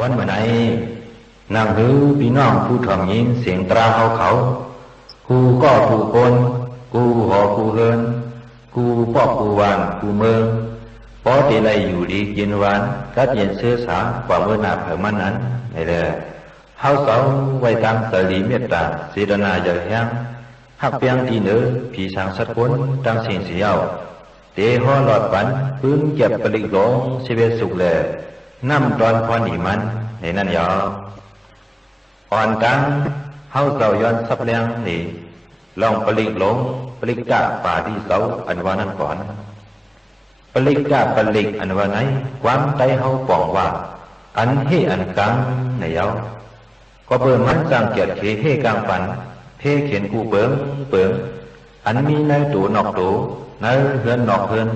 วันเมื่อไหนนั่งดูพี่น้องผู้ถ่อมยินเสียงตราเขากูก็ผู้คนกูหอกูเฮินกูปอกกูวานกูเมืองพอที่ไรอยู่ดีกินหวานกัดเย็นเสื้อสาวกว่าเมื่อนาเผ่ามันนั้นไอ้เด้อเฮาเสาไว้ตามสลีเมตตาเสดนาเยอะแห้งหักเปียงที่เนื้อผีสางสัตว์คนตั้งเสียงเสียวเตะห่อหลอดปันพื้นเก็บปลิกหลงเสเวสุกแลน้ำตอนพอหนีมันในนั่นยออ่อนตังเฮาเสาย้อนสับเลียงนี่ลองปลิกหลงปลิกกะป่าที่เสาอันว่านั้นก่อนปลิกกะปลิกอันว่าไหนความใจเฮาปองว่าอันเฮอันกังในยอก็เปิดมันสร้างเกียรติเฮกังปันเฮเขียนกูเปิงอันมีในตูนอกตูในเฮือนนอกเฮือน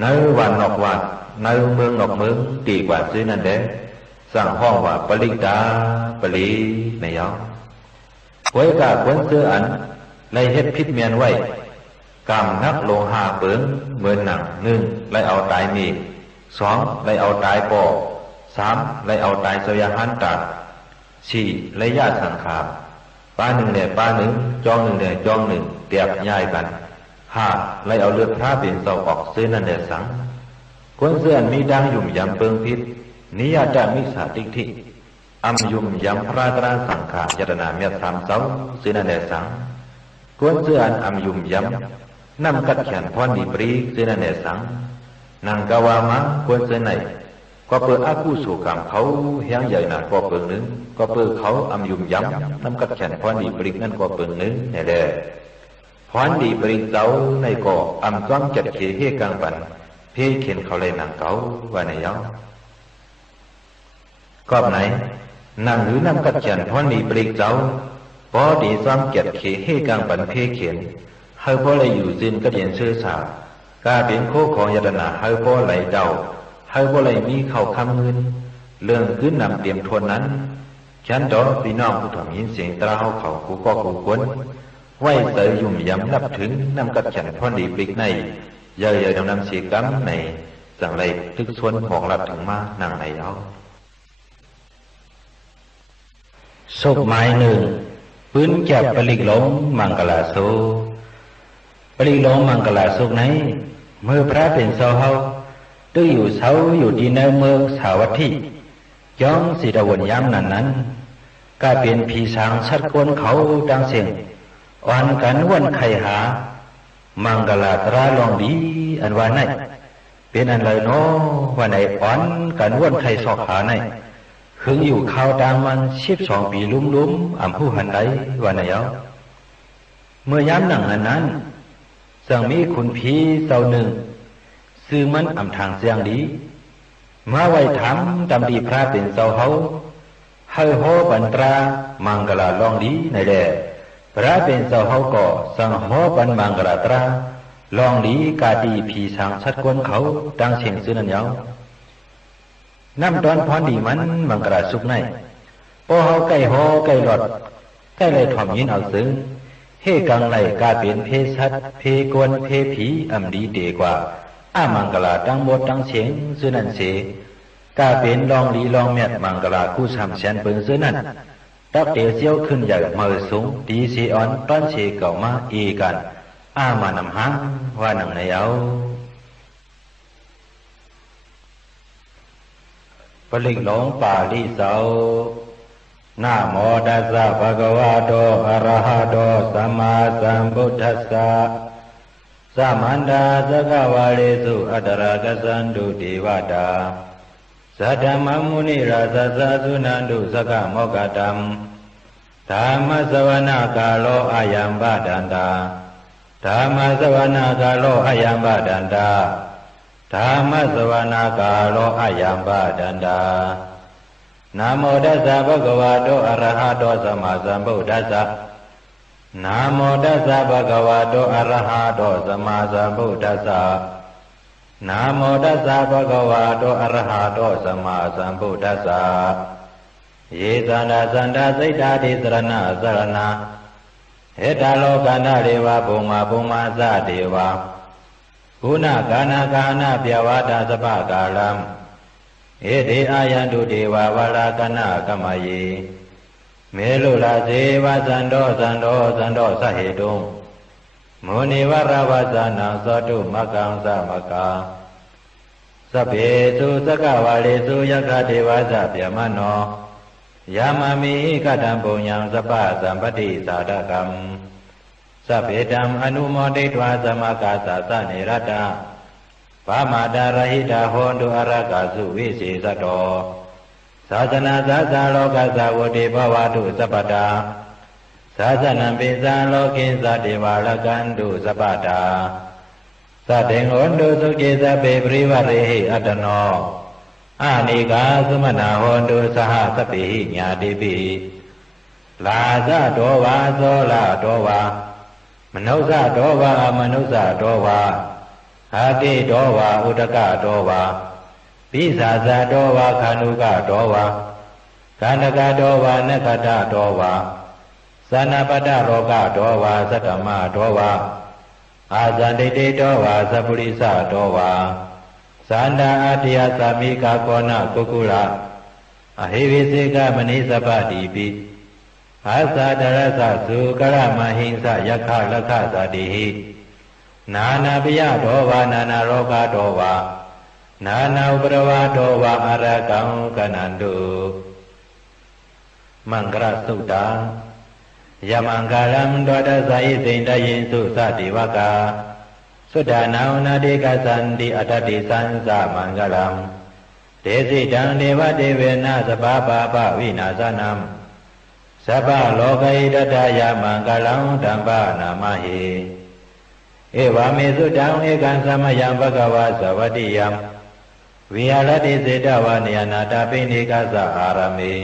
ในวันนอกวันในเมืองนอกเมืองตีกว่าซื้อนั่นเด้สร้างห้องว่าปลิกาปลีในยอไว้กาควนเสื้ออันในเฮ็ดพิษเมียนไว้กำนักโลหะเปิงเหมือนหนังหนึ่งไล่เอาตายมีสองไล่เอาตายปอสามไล่เอาตายสยาหันตาสี่ไล่ญาติสังขารป้าหนึ่งเนี่ยป้าหนึ่งจองหนึ่งเนี่ยจองหนึ่งเตียบย้ายกันห้าไล่เอาเลือดพระเป็นเสาออกซื้อนั่นแหละสังคนเสื้อมีดังยุ่มยำเปิงพิษนิยาจามิสาติทิอัมยุ่มยำพระตราสังขารยตนาเมียสามเสาซื้อนั่นแหละสังคนเสื้ออัมยุ่มยำนำกัดแขนพรดีปรีซื้อนั่นแหละสังนางกาวามาคนเสื้อไหนก็เปิดอากูสู่กรรมเขาเฮียงใหญ่น่ะก็เปิงนึงก็เปิดเขาอัมยุ่มยำนำกัดแขนพรดีปรีนั่นก็เปิงนึงนี่แหละพรดีปรีเจ้าในก็อัมจ้องจัดเขเฮกังปันเพ่เขียนเขาเลยนางเก่าว่าในยก็ไหนนางหรือนำกัดแขนพรดีปรีเจ้าพอดีซ้อมจัดเขเฮกังปันเพ่เขียนเฮาพอเลยอยู่จินก็เรียนเชื่อสาวกาเป็นโคของยตนาเฮาพอไหลเจ้าเฮาบ่เลยมีเข้าคำเงินเรื่องคืนนำเตรียมทวนนั้นฉันต่อพี่น้องผู้ถ่อมยินเสียงตราเขากูก็กูกวนไหวเตยยุ่มยำนับถึงนำกัดแขนพรดีปริกในเย่ยๆนำเสียกัมในสั่งเลยทึกชวนของหลับถึงมานั่งในเอาศพไม้หนึ่งปืนจับปลิกหลงมังกลาโซปลิกหลงมังกลาโซไหนเมื่อพระเป็นเสาเฮาตื้ออยู่เสาอยู่ที่ในเมืองสาวัตถีย้องสิตะวันย้ำนั้นก็เป็นผีสางชัดกวนเขาดังเสียงอ่อนกันวันไข่หามังกลาตราลองดีอันว่าไหนเป็นอันเลยเนาะว่าไหนอ่อนกันวันไข่สอกหาไหนหึงอยู่ข้าวดังมัน12 ปีลุ้มๆอ่ำผู้หันใดว่าไหนเอาเมื่อย้ำหนังนั้นสั่งมีคุณผีเจ้าหนึ่งซื้อมันอ่ำทางเสียงดีมาไว้ถามดำดีพระเป็นเจ้าเฮาเฮาโหปันตรามังกลาลองดีในแดพระเป็นเจ้าเฮาก็สั่งโหปันมังกลาตราลองดีกาดีผีสางชัดกวนเขาดังเสียงซื้อนั่นยาวน้ำตอนพรดีมันมังกลาสุกในพอเฮาใกล้โหใกล้หลอดใกล้เลยถ่อมยินเอาซึ้งเฮกังไหลกาเป็นเพชัดเพกวนเพผีอ่ำดีเดกว่าอามังกลาตั้งหมดตั้งเสียงซื้อนั่นเสกาเป็นลองลีลองเมียดมังกลาคู่สามแสนเปิงซื้อนั่นตักเตียวเสียวขึ้นใหญ่เมื่อสูงดีเสียอ่อนต้นเสเก่ามาอีกันอามานำหางว่าหนังในเอาปลิกหลงป่าลิเสานะโมตัสสะภะคะวะโตอะระหะโตสัมมาสัมพุทธัสสะสัมมันตาสกวาเลสุอัตตรกัสสันตุเทวตาสัทธมมุนิราสสะสุนันตุสกโมกตัมธรรมสวนาคาโลอายัมบาดันตาธรรมสวนาคาโลอายัมบาดันตาธรรมสวนาคาโลอายัมบาดันตานะโมตัสสะภะคะวะโตอะระหะโตสัมมาสัมพุทธัสสะนะโมตัสสะภะคะวะโตอะระหะโตสัมมาสัมพุทธัสสะนะโมตัสสะภะคะวะโตอะระหะโตสัมมาสัมพุทธัสสะเยสันดาสันดาสิตาติสรณะสรณะเหตาโลกานาเดวะภูมิสะเดวะกุณกานาเปียวาตาสภากาลัม เอเดอายันตุเทวาวาลากนะกัมมเยเมลุลาเสวะสันโดสันโดสันโดสเหตุงมุนิวราวาสนังสตุมกังสมกาสัพเพสุสกวาเลสุยคเทวาสเปียมโนยามามิกตัมปุญญังสัพพะสัมปติสาดกัมสัพเพตัมอนุโมทิตวาสมกาสสะเนรตาปามาดารหิตาโหนตุอรกาสุวิเศษโตศาสนาสาสาโลกัสสาวติภวตุสัพพตาศาสนัมปิสาโลกิสติวาลกันตุสัพพตาสัตถิงโหนตุสุขิสัพเพปริวเรหิอัตโนอานิกาสุมนาโหนตุสหสัพพิญาติปิลาสะโตวาโสลาโตวามนุสะโตวาอมนุสะโตวาอาติโตวาอุตกะโตวาปิสาสะโตวาคานุกะโตวากันกะโตวานคตะโตวาสนาปตะโรกะโตวาสัตตมะโตวาอาสันติติโตวาสัพพุริสะโตวาสันดาอติยสามิกาโกนะกุกุลาอหิวิสิกามณิสปติปิอาสาดรสะสุกรมหิงสะยะคะละคะสติหินานาปิยโตวานานาโรกะโตวานานาอุปรวาโตวาอรกังกนันตุมังกรสุตตายมังกลัมโดดสายสิงดยินสุสติวกาสุดานานาดิกสันติอัตติสันสมังกลัมเตสิตังเทวเทเวนะสภาปะปะวินาสนัมสัพพะโลกัยตถายมังกลังธัมปะนามหิเอวามิสุตังเอกันสมยังภะคะวะสวัสดิยังวิหารติเสตวะเนยนาตปิณิกัสสะอารามิ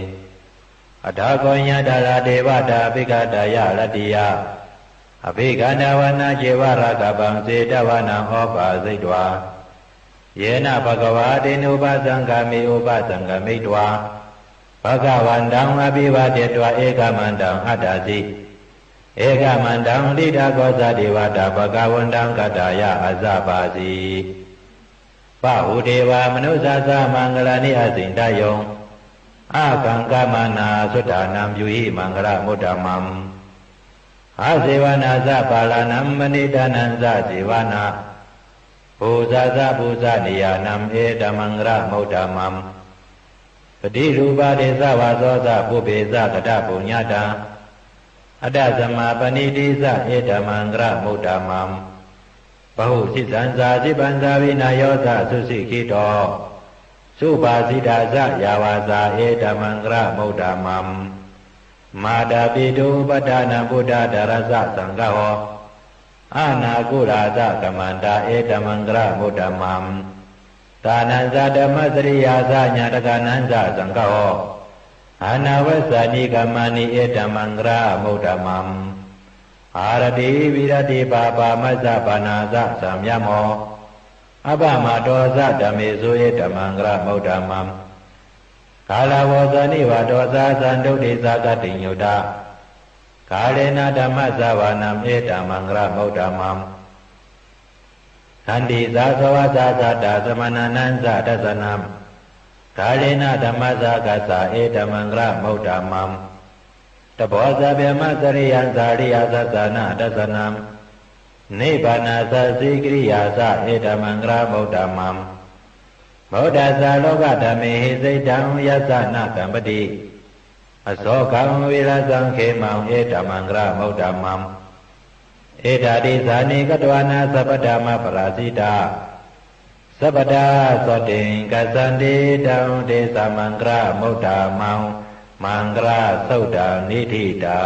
อัฏฐโกญญาดาราเทวตาภิกขตายะรติยะอภิกขณวนาเจวรากบังเสตวะนังโอปาสิตวาเยนะภะคะวะเตนุปสังฆามิอุปสังฆมิตวาภะคะวันตังอภิวาเทตวะเอกมันตังอัตตสิเอกมันตังทิฏฐโกสเทวตาภะคะวันตังกัตตายะอัสสะปาสิปะหุเทวามนุสสะสะมังคลานิอสินทะยงอาคังกามนาสุทธานัมยุหิมังคลมุตตมัมอาเสวนาสะปาลานัมมณิดานันสะเสวนาภูซาสะภูซานิยานัมเอตมังคลมุตตมัมปฏิรูปาเดสะวาโสสะปุเบสะกตปุญญาตาอัตตสมาปณิติสะเอตมังคลมุตตมัมปะหุสิสันสาสิปันสาวินาโยสะสุสิกิโตสุปาสิตาสะยาวาสาเอตมังคลมุตตมัมมาดาปิตุปทานาพุทธดารสะสังฆโหอานาคุราสะกัมมันตาเอตมังคลมุตตมัมตานันสะธรรมสริยาสะญาตกานันสะสังฆโหอานาวัสสานิกัมมานิเอตมังคลมุตตมัมอารติวิรติปาปามัสสะปานาสะสัมยโมอปมาโตสะธรรมิสุเอตมังคลมุตตมัมกาลาวสานิวาโตสะสันตุติสะกติญุตากาเลนะธรรมสวานัมเอตมังคลมุตตมัมขันติสาสวะสะสัตตสมนานันสะทัสสนัมกาเลนะธรรมสะกัสสะเอตมังคลมุตตมัมตโพสะเบมะสริยันสาริยสัสสนะทัสสนัมนิพพานาสัสสิกริยาสะเอตมังคลมุตตมัมโมดัสสะโลกธรรมิหิสิตังยัสสะนะกัมปติอโศกังวิรสังเขมังเอตมังคลมุตตมัมเอตติสานิกตวานาสัพพธรรมปราสิตาสัพพทาสติงกัสสันติตังเตสะมังคลมุตตมังมังคลสุตตานิธิตา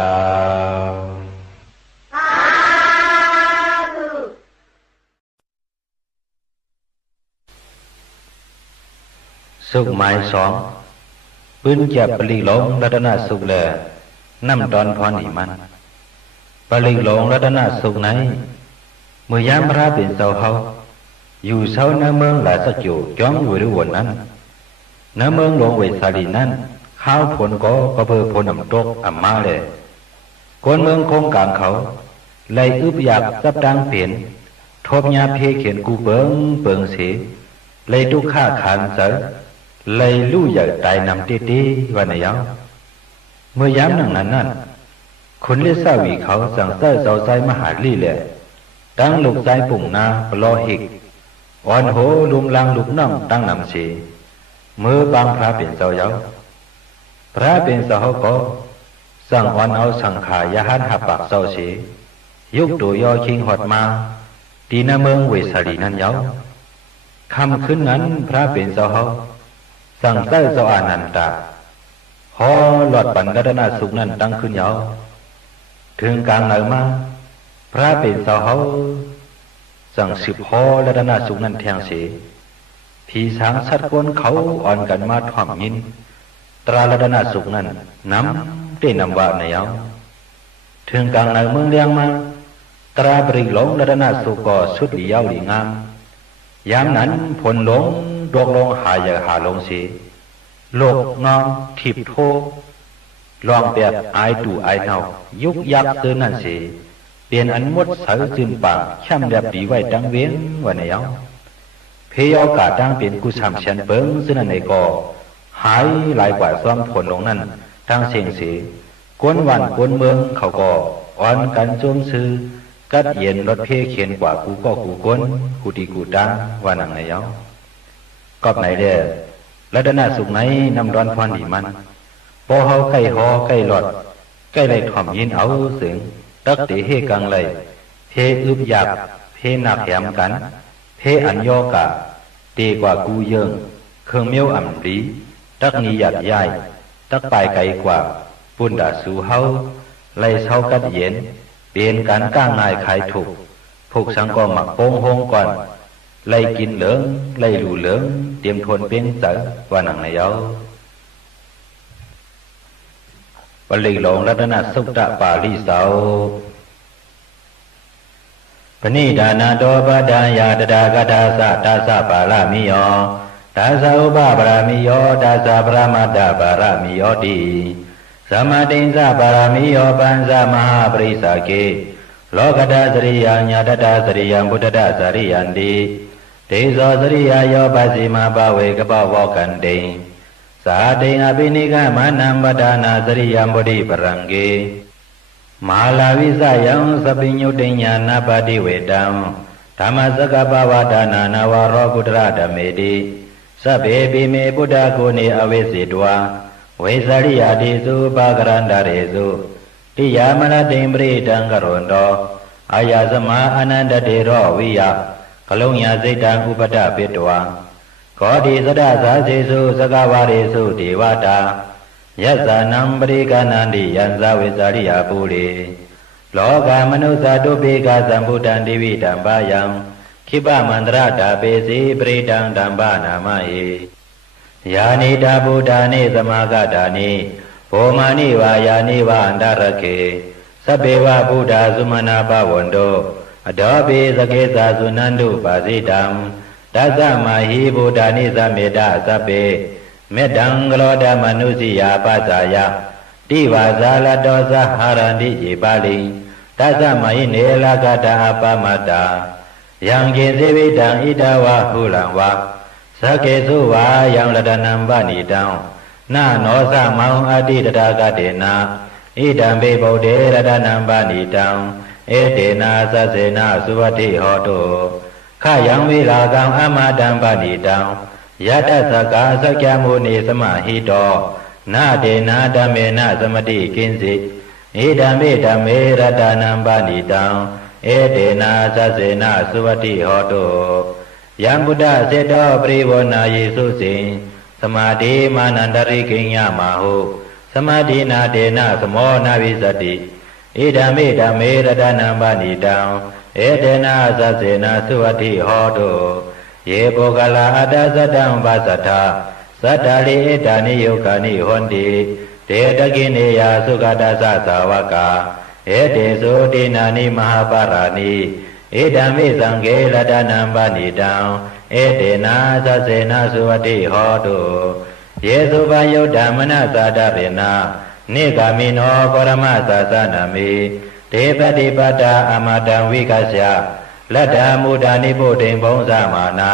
สุขหมายสองปืนจับปลีหลงรัตนสุขแลน้ำตอนพรอิมันปลีหลงรัตนสุขไหนเมื่อยามพระเป็นเสาเฮาอยู่เสาในเมืองหลายสัจจุจ้องอยู่ด้วยวันนั้นในเมืองหลวงเวสาลีนั้นข้าวผลก็เพื่อผลน้ำตกอ่ำมาเลยคนเมืองคงกลางเขาไล่อึบอยากสับดังเปลี่ยนทบยาเพเขียนกูเปิงเสีไล่ทุกข้าขานเส เลยลู่ใหญ่ตายนำเต้ๆวันยาวเมื่อย้ำนั้นคนเลี้ยสาวีเขาสั่งเส้เสาใจมหาลีแหละตั้งลูกใจปุ่งนาปลอหิกอ่อนโหลุมลังลูกน้องตั้งนำเสียเมื่อบางพระเป็นเจ้าเยาพระเป็นเจ้าก็สั่งอ่อนเอาสังขายาหันหับปากเจ้าเสียยกตัวยอคิงหอดมาตีนาเมืองเวสาลีนั้นเยาคำขึ้นนั้นพระเป็นเจ้าสั่งเส้เจ้าอานันตาหอหลอดปันรัตนาสุขนั้นตั้งขึ้นเยาถึงกลางไหนมาพระเป็นเจ้าสั่งสืบหอรัตนาสุขนั้นแทงเสียผีสางสัตว์ก้นเขาอ่อนกันมาถ่อมยินตรารัตนาสุขนั้นน้ำได้นำว่าในเยาถึงกลางไหนเมืองเลี้ยงมาตราบริหลงรัตนาสุขก็สุดหลีเย้าหลีงามยามนั้นผลหลงดวงลงหายหาลงเสียโลกงองทิพโทลองแบบไอตู่ไอเนายุกยักเตือนนั่นเสียเปลี่ยนอันมดเสือจืนปากช่ำแบบดีไว้ดังเว้นวันไหนเอาเพยอากาศดังเปลี่ยนกุศลเชียนเบิ้งซึ่งนั่นในก็หายหลายกว่าซ้อมผลลงนั้นทางเสียงเสียกวนวันกวนเมืองเขาก็อ่อนกันโจมซื้อกัดเย็นรถเพเขียนกว่ากูก็กูกวนกูดีกูดังว่านังไหนเอากอบไหนเด้อรัตนาสุขไหนนำร้อนพรดีมันพอเฮาใกล้หอใกล้หลอดใกล้ไหลถ่อมยินเอาเสียงตักเตเฮกังไหลเพอึบหยาบเพหนักแหมกันเพอันยอกะเตกว่ากูเยิงเครื่องเมียวอ่ำดีตักนี้หยัดย่ายตักปลายไกลกว่าปุ่นดาสู่เฮาไหลเศร้ากัดเย็นเปลี่ยนการก้างง่ายขายถูกพวกสังก็หมักโป้งโฮงก่อนไล่กินเหลืองไล่หลู่เหลืองเตรียมทนเป็นเสือว่าหนังในเย้าบริหลงรัตนสุตตะปาลิเสาปณิดานาโตปดายาตดากตาสะตาสะปารามิโยตาสะอุปปารามิโยตาสะปรมัตถปารามิโยติสมาติสะปารามิโยปัญสะมหาปริสาเกโลกตาสริยาญาตตาสริยังพุทธตาสริยันติเตโสสริยาโยปัสสิมาปเวกปวกันเตสาเตอภินิกมานัมปดานาสริยัมบุริปรังเกมหาลาวิสยังสปิญญุติญาณปฏิเวตังธรรมสกปวดานานาวโรกุตระธเมติสัพเพปิเมพุทธโกเนอเวสิตวาเวสริยาติสุปะกรันดาเรสุติยามะติมปริตังกรุณโตอาญาสมาอนันตเตโรวิยะกลุญญาสิตังอุปตะปิตวาขอดีสดาสาเสสุสกวาเรสุเทวตายัสสานัมปริกานันติยันสาเวสาริยาปุริโลกามนุสาตุเปกาสัมพุทธันติวิตัมปายังขิปะมันตระตาเปสีปริตังตัมปานามาเยยานิตาพุทธานิสมากตานิโภมานิวายานิวาอันตรเคสัพเพวะพุทธาสุมาณาภวันโตอดอปิสเกสาสุนันตุปาสิตัมตัสสะมาหิพุทธานิสัมเมตตาสัพเพเมตังกโลดมนุสิยาปัสสายะติวาสาลโตสหารันติอิปาลิตัสสะมาหิเนลกตาอปามาตายังเกสิวิตังอิตาวะหุลังวะสเกสุวายังรัตนัมปณิตังนาโนสะมังอติตถาคเตนะอิดัมเปโพเดรัตนัมปณิตังเอเตนะสัสเสนะสุวัติโหตุขยังวิลากังอมาตัมปณิตังยัตสกาสกยมุนีสมาหิโตนาเดนะธัมเมนะสมติกินสิอิดัมเมธัมเมรัตนัมปณิตังเอเตนะสัสเสนะสุวัติโหตุยัมพุทธเสโตปริวนาเยสุสิสมาธิมานันตริกิญญามาหุสมาธินาเดนะสโมนาวิสติอิดัมเมธัมเมรัตนัมปณิตังเอเตนะสัสเสนะสุวัติโหตุเยโภกลาอัตสัตตังปัสสัทธาสัตตาลิเอตานิโยกานิหนติเตตกิเนยาสุขตัสสะสาวกาเอเตสุตินานิมหาปารานิเอตัมมิสังเกรัตนัมปณิตังเอเตนะสัสเสนะสุวัติโหตุเยสุปยุตตมนะสาดาเรนะนิกามิโนปรมัสสะสนามิเทปฏิปตาอมตังวิกัสสะลัทธามุดานิโพธิงพงสมานา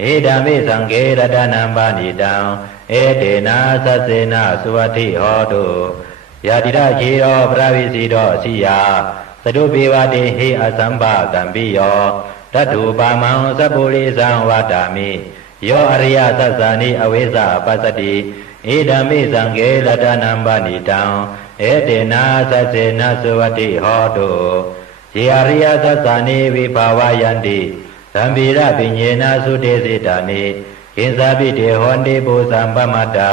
เอ ဓမ္มิสังเกรตนัมปานิตังเอเตนะสัสเสนะสุวัตถิโหตุยาติระเขโรพระวิสีโตสิยาสตุปิวะติหิอสัมภะกัมปิโยตัตถุปามังสัพพุริสังวัตตามิโยอริยสัสสานิอเวสะปัสสติဓမ္မိสังเกรตนัมปานิตังเอเตนะสัสเสนะสุวัตถิโหตุเยอริยสัสสานิวิภาวายันติသံဗေရပညေနာသုတေစေတာနိကိဉ္စာပိတေဟောတိပုသံပမတ္တာ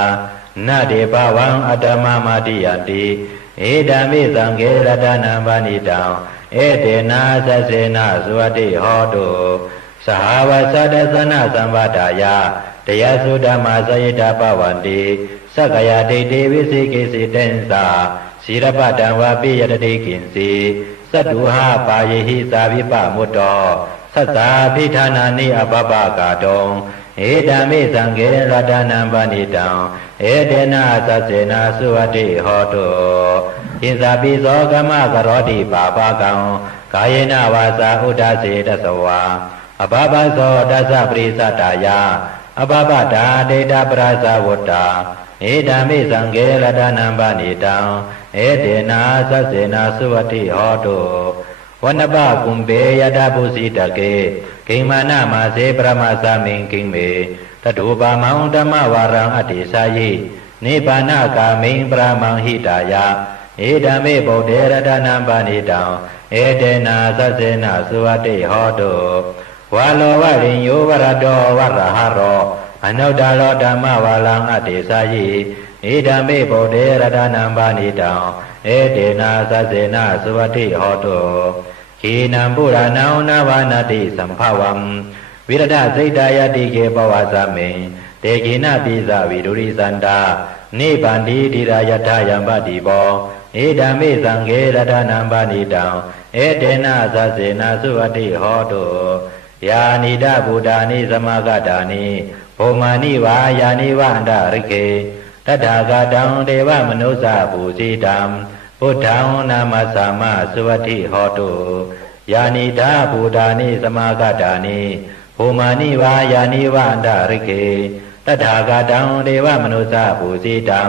နတေဘဝံအတ္တမမတိယတိဧဓမ္မိသံဃေရတနံပါဏိတံဧတေနာသစေနသုဝတိဟောတုသဟာဝသတ္တသနသံဝတ္တာယတရားသုဓမ္မသယတပဝန္တိသက္ကယဒိဋ္ဌိဝိသိကိစေတေသစီရပတံဝပိယတတိကိဉ္စီသတ္တုဟပါယေဟိသာဝိပမုတ္တောသတ္တာပိဋ္ဌာနာနိအပပကာတုံဧဓမ္မိသံဃေရတနံပဏိတံဧတေနသစ္စေနသုဝတိဟောတုဣဇာပိဇောကမကရောတိပါပကံကာယေနဝါစာဥဒ္ဒစေတသဝါအပပဇောတသပရိသတ္တာယအပပတာဒိဋ္ဌပရဇဝတ္တာဧဓမ္မိသံဃေရတနံပဏိတံဧတေနသစ္စေနသုဝတိဟောတုဝနပကုံပေယတပုစီတကေဂိမာနမစေပရမသမင်ကိမေတတုပါမံဓမ္မဝါရံအတ္တိစာယိနိဗ္ဗာနကာမိံပရမံဟိတာယဧဓမ္မိဗုဒ္ဓေရတနံပဏိတံဧတေနသစ္စေနသုဝတိဟောတုဝါလောဝရိညောဝရတောဝရဟရောအနုတ္တလောဓမ္မဝါရံအတ္တိစာယိဣဓမ္မိဗုဒ္ဓေရတနံပဏိတံဧတေနသစ္စေနသုဝတိဟောတုခေနံပုရဏံနဝနာတိသံဖဝံဝိရဒစိတ်တယတိကေပဝါသမေတေခေနပိဇဝိဒုရိသန္တာနိဗ္ဗန္တိတိရာယထယံပတိဘောဧဓမ္မိသံဃေရတနံပဏိတံဧတေနသစ္စေနသုဝတိဟောတုယာနိဒဗုဒ္ဓာနိသမဂတာနိဘုံမာနိဝါယာနိဝန္တရိကေတထာဂတံဒေဝမနုဿပုစီတံဘုဒ္ဓံနာမသမသုဝတိဟောတုယာနိဒဗုဒ္ဓာနိသမဂတာနိဘုံမာနိဝါယာနိဝန္တရိကေတထာဂတံဒေဝမနုဿပုစီတံ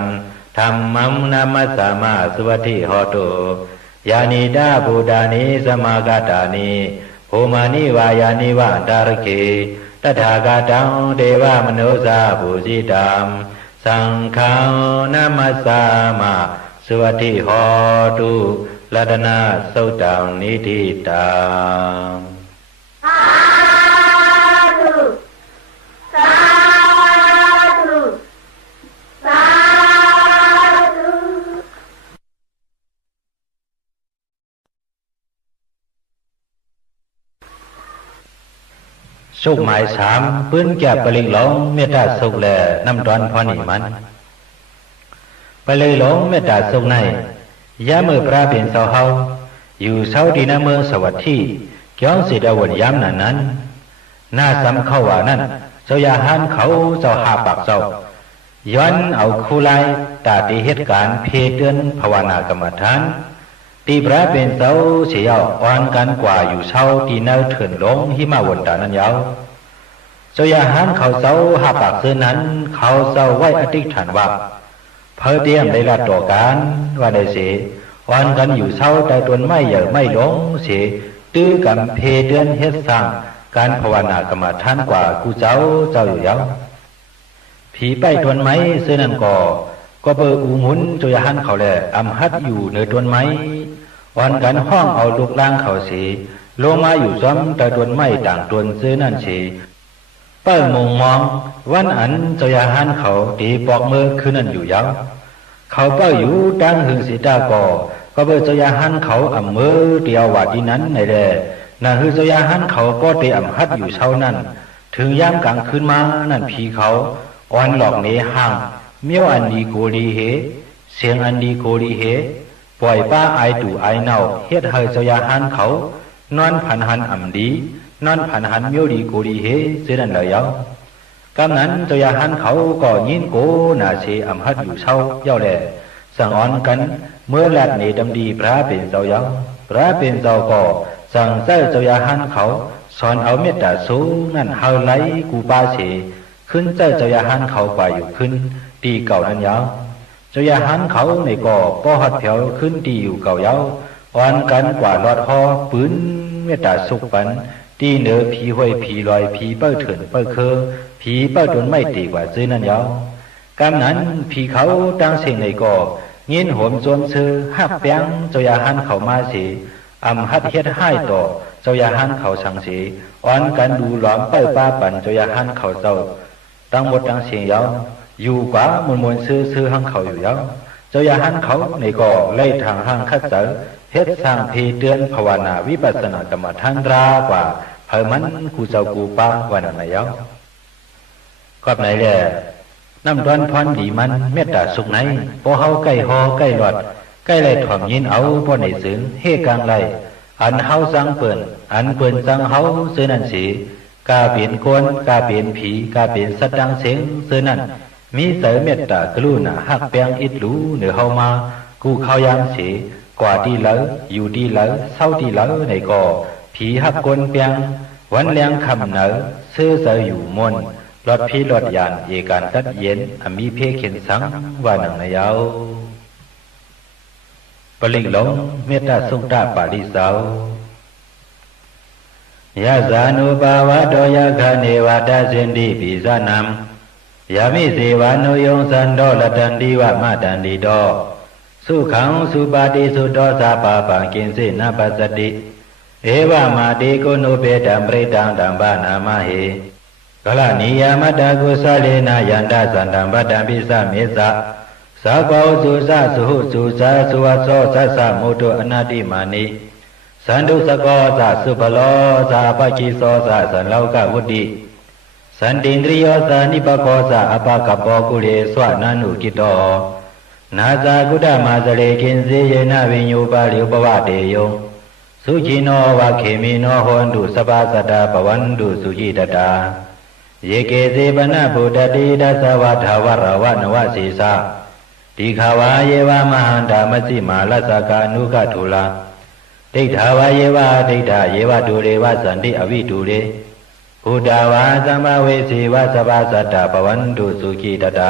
ဓမ္မံနာမသမသုဝတိဟောတုယာနိဒဗုဒ္ဓာနိသမဂတာနိဘုံမာနိဝါယာနိဝန္တရိကေတထာဂတံဒေဝမနုဿပုစီတံသံဃံနာမသမသုဝတိဟောတုလတနာသုတ်တံနိတိတံသာဓုသာဓုသာဓုสุขหมายสามปื้นแก่ปลิงหลงเมตตาสุขแลน้ำดอนพอนี่มันปลิงหลงเมตตาสุขในยามมือพระเป็นเสาเฮาอยู่เสาดีนาเมืองสวัสดีเกี่ยวสิดาวนยามนั้นหน้าซ้ำเข้าว่านั้นเจ้าอยาหันเขาเจ้าหาปากเจ้าย้อนเอาคู่ไล่ตาตีเหตุการณ์เพเตือนภาวนากรรมฐานตีพระเป็นเสาเสียวอ่อนกันกว่าอยู่เสาตีเนื้อเถื่อนลงหิมาวนตานั้นยาวเจ้าอยาหันเขาเจ้าหาปากเสื้อนั้นเขาเจ้าไว้อธิษฐานว่าเพอเตรียมได้ละต่อการว่าได้เสียอ่อนกันอยู่เสาแต่ตนไม่เหย่อไม่หลงเสียตื้อกันเพเดือนเฮ็ดสร้างการภาวนากรรมฐานกว่ากูเจ้าอยู่ยาวผีไปตนไม้เสื้อนั้นก็เปิดอูหมุนจอยหันเขาแหละอำหัดอยู่เหนือตนไม้อ่อนกันห้องเอาลูกล่างเขาเสียลงมาอยู่ซ้ำแต่ตนไม้ต่างตนเสื้อนั่นเสียเปิ้ลมองมองวันอันจอยหันเขาตีปอกมือคืนนั้นอยู่ยาวเขาเป้าอยู่ดังหึงสีตาก็เปิดจอยหันเขาอำมือเดียวว่าที่นั้นในแดนั่นคือจอยหันเขาก็เตะอำหัดอยู่เช้านั้นถึงย่างกลางคืนมานั่นผีเขาอ่อนหลอกเนห่างเมียวอันดีโกลีเหเสียงอันดีโกลีเหปล่อยป้าไอตู่ไอเน่าเฮ็ดให้เจ้ายาหันเขานอนผันหันอ่ำดีนอนผันหันเมียวดีโกลีเหเสียนั่นเลยยาวกำนั้นเจ้ายาหันเขาก็ยินโกน่าเชอ่ำหัดอยู่เช้าเย้าแหล่สั่งอ่อนกันเมื่อแลดเนดำดีพระเป็นเจ้ายาวพระเป็นเจ้าก็สั่งใส่เจ้ายาหันเขา สอนเอาเมตตาสูงนั่นเฮาไหลกูปาเสขึ้นเจ้าอย่าหันเขาไปอยู่ขึ้นตีเก่านั้นยาวเจ้าอย่าหันเขาในก่อป้อหัดเผาขึ้นตีอยู่เก่ายาวอ่อนกันกว่าลอดหอปืนเมตตาสุกปันตีเหนือผีห้วยผีลอยผีเป้าเถินเป้าเคอผีเป้าจนไม่ตีกว่าซื้อนั้นยาวกำนั้นผีเขาตั้งเสียงในก่อยินโหมจวนซื้อหักแป้งเจ้าอย่าหันเขามาเสีอำหัดเฮ็ดให้ต่อเจ้าอย่าหันเขาสังเสีอ่อนกันดูหลอมเป้าป้าปั่นเจ้าอย่าหันเขาเจ้าตั้งหมดตั้งเสียงยาวอยู่กว่ามวลซื้อหังเขาอยู่ยาวเจ้าอย่าหันเขาในก่อไล่ทางห้างคัดเสอเฮ็ดสร้างเพเตือนภาวนาวิปัสสนากรรมฐานรากว่าเผมันกูเจ้ากูป้าวันไหนยาวก็ไหนแหละน้ำดอนพรดีมันเมตตาสุขไหนพอเฮาใกล้หอใกล้หลอดใกล้ไหลถ่อมยินเอาพอในสึงเฮกลางไหลอันเฮาสังเปิ่นอันเปิ่นสังเฮาซื้อนั่นสีกาเปลี่ยนกวนกาเปลี่ยนผีกาเปลี่ยนสัตว์ดังเสียงซื้อนั่นมีเสเมตตากรุณาหักแปงอิดหลูเหนือเฮามากูเข้ายามสีกว่าดีเหลออยู่ดีเหลอเศร้าดีเหลอในก่อผีหักกวนแปงวันแรงคำเหนอซื้อเสอยู่มนหลอดผีหลอดยานเอการตัดเย็นมีเพเข็นสังว่าหนังในยาวปลิงหลงเมตตาสุงตาปาริสาวยะสานุปาวะโดยะคาเนวะตาสินติปิสานามยามิเสวานุยงสันโดละตันติวะมะตันติโตสุขังสุปาติสุโตสาปะปังกินสินาปัสสติเอวะมาติโกนุเปตัมปริตังตัมปนามะเหกะละนิยามตะกุสะเลนะยันตะสันตัมปตัมปิสะเมสะสาโกสุสะสุหุสุสะสุวัสโสสัสสะโมตุอนาติมานิสันตุสโกสะสุภโลสะปะกิโสสะสันโลกวุติสันตินทริโยสะนิปโกสะอปะกปโปกุเลสวะนันุกิโตนาสากุฎมาสเลกินเสยนะวิญญูปะริอุปวะเตโยสุจิโนวะเขมิโนโหนตุสปะสัตตะปวันตุสุจิตตาเยเกเสปนะพุทธติดัสสวะทาวรวะนวะสีสะติขาวาเยวามหันตามสิมาลัสสกานุกทุลาဒိဋ္ဌာဝါယေဝဒိဋ္ဌာယေဝဒုရေဝသန္တိအဝိဒုရေဘုဒ္ဓဝါသမ္မာဝေစီဝသဗ္ဗသတ္တပဝန္တုစုခိတတ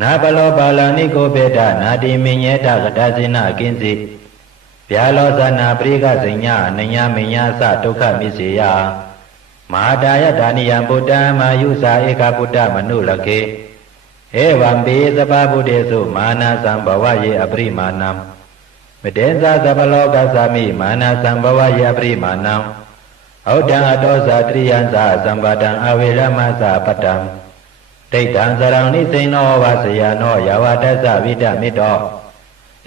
နာပလောပါဠိကိုပေတနာတိမညေတကတဇိနကိဉ္စီဗျာလောဇနာပရိကဇိညာအနညာမညာသဒုက္ခမိစေယမဟာတာယဒါနိယံဗုဒ္ဓမာယုဇာဧကဗုဒ္ဓမနုလကေဧဝံပိသဗ္ဗဗုဒ္ဓေစုမာနာသံဘဝယေအပရိမာဏံမတေဇာသဗ္ဗလောကသမိမာနာသံဘဝယေအပရိမာဏံဩတံအတောဇာတရိယံသာသံပါတံအဝေရမသပတ္တံဒိဋ္ဌံသရံနိစိနောဝါစယနောယဝတ္တသဝိတမေတ္တော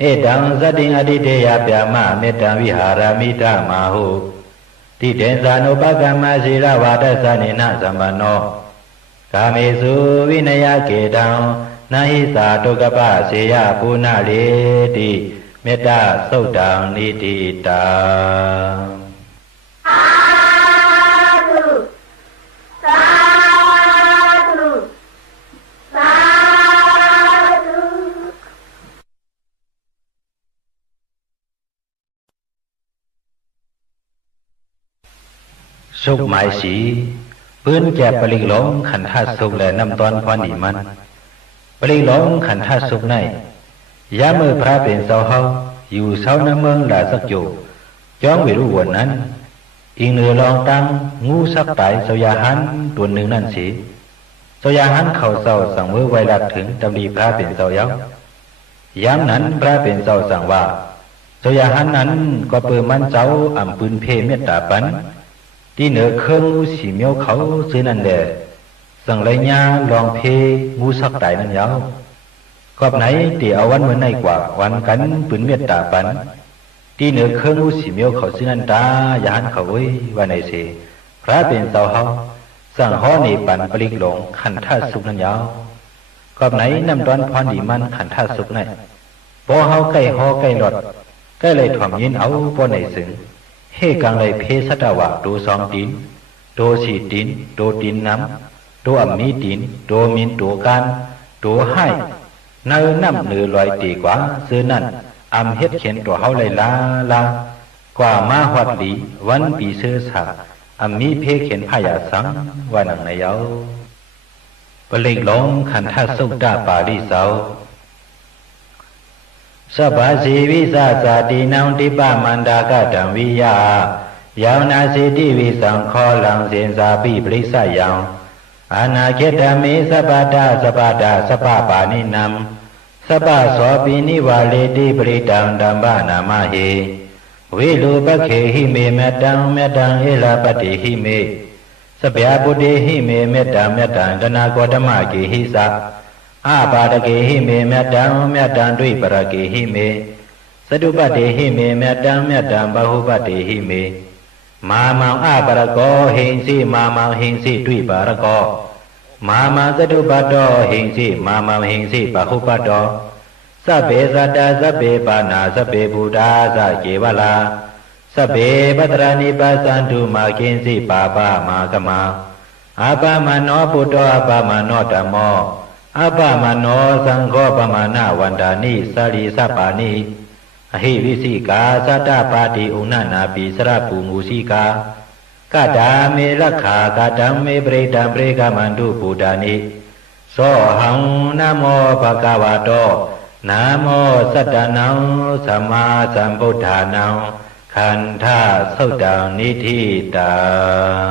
ဧတံသတ္တိအတိတေယဗျာမမေတ္တံဝိဟာရမိတမဟုတိတေဇာနုပကမ္မစီရဝါဒသနေနသမ္ပနောကာမေစုဝိနယကေတံနာဟိသာဒုက္ကပစေယပုဏ္ဏလေတိမေတ္တာသုတ်တံနိတိတာสุขหมายสีปืนแก่ปริหลงขันธาสุขและน้ำตอนพรนีมันปริหลงขันธาสุขในยามือพระเป็นเสาเฮาอยู่เสาน้ำเมืองหลาสักอยู่จ้องไม่รู้วันนั้นอิงเนือลองตั้งงูสักไตเสายาหันตัวหนึ่งนั่นสีเสายาหันเข่าเสาสั่งมือไวรักถึงตำดีพระเป็นเสาเย้ายามนั้นพระเป็นเสาสั่งว่าเสายาหันนั้นก็เปิดมันเจ้าอ่ำปืนเพเมตตาปันที่เหนือเครื่องงูสีเมียวเขาซื้อนั่นแหละสั่งไรญาลองเพงูสักไตนั่นเย้ากอบไหนตีเอาวันเมื่อไหนกว่าวันกันปืนเมตตาปันที่เหนือเครื่องงูสีเมียวเขาซื้อนั่นตายานเขาไว้วันไหนเสพระเป็นเสาเฮาสั่งฮ้อในปันปลิกหลงขันธาสุกนั่นเย้ากอบไหนน้ำตอนพรดีมันขันธาสุกนั่นพอเฮาใกล้ฮ้อใกล้หลอดใกล้เลยถ่อมยินเอาพอไหนสึงเฮกังเลยเพสัตวะดูสองตีนดูสี่ตีนดูตีนน้ำดูอัมมีตีนดูมินดูการดูให้เนื้อน้ำเนื้อลอยตีกว่าซื้อนั่นอัมเฮ็ดเขียนตัวเฮาเลยลากว่ามาหอดหลีวันปีเสื้อสา มีเพเข็นพายาสังว่านังในเยาปลิกหลงขันทัสุดาปาริเสาสบาสีวิสาสาตินังติปามันดากะดังวิยายาวนาสิติวิสังขอลังเสียนสาปิปริสายังอาณาเขตมิสปาดาสปาดาสปาปานินัมสปาสวปินิวาเลติปริตังดัมบานามาเหวิลูปเขหิเมเมตังเมตังเอลาปติหิเมสเปียปุติหิเมเมตังเมตังกนาโกตมะเกหิสะอาปาตเกหิเมเมตังเมตังด้วยปรเกหิเมสตุปติหิเมเมตังเมตังบาหุปติหิเมมามังอาปรโกหิงสิมามังหิงสิด้วยปรโกมามังสตุปโตหิงสิมามังหิงสิบาหุปโตสัพเพสัตตาสัพเพปานาสัพเพบูดาสัจเจวลาสัพเพปัตรานิปัสสันตุมาคินสิปาปามากมาอาปามโนปุตโตอาปามโนธัมโมอาปามโนสังโฆปมานาวันดานิสาริสัปปานิอหิวิสิกาสัตตปาติอุณานาปิสระปูมุสิกากะดาเมลักขากะดังเมปริตังปริกามันตุปุดานิโสหังนะโมภะคะวะโตนะโมสัตตนังสัมมาสัมพุทธานังขันธาสุตังนิธิตั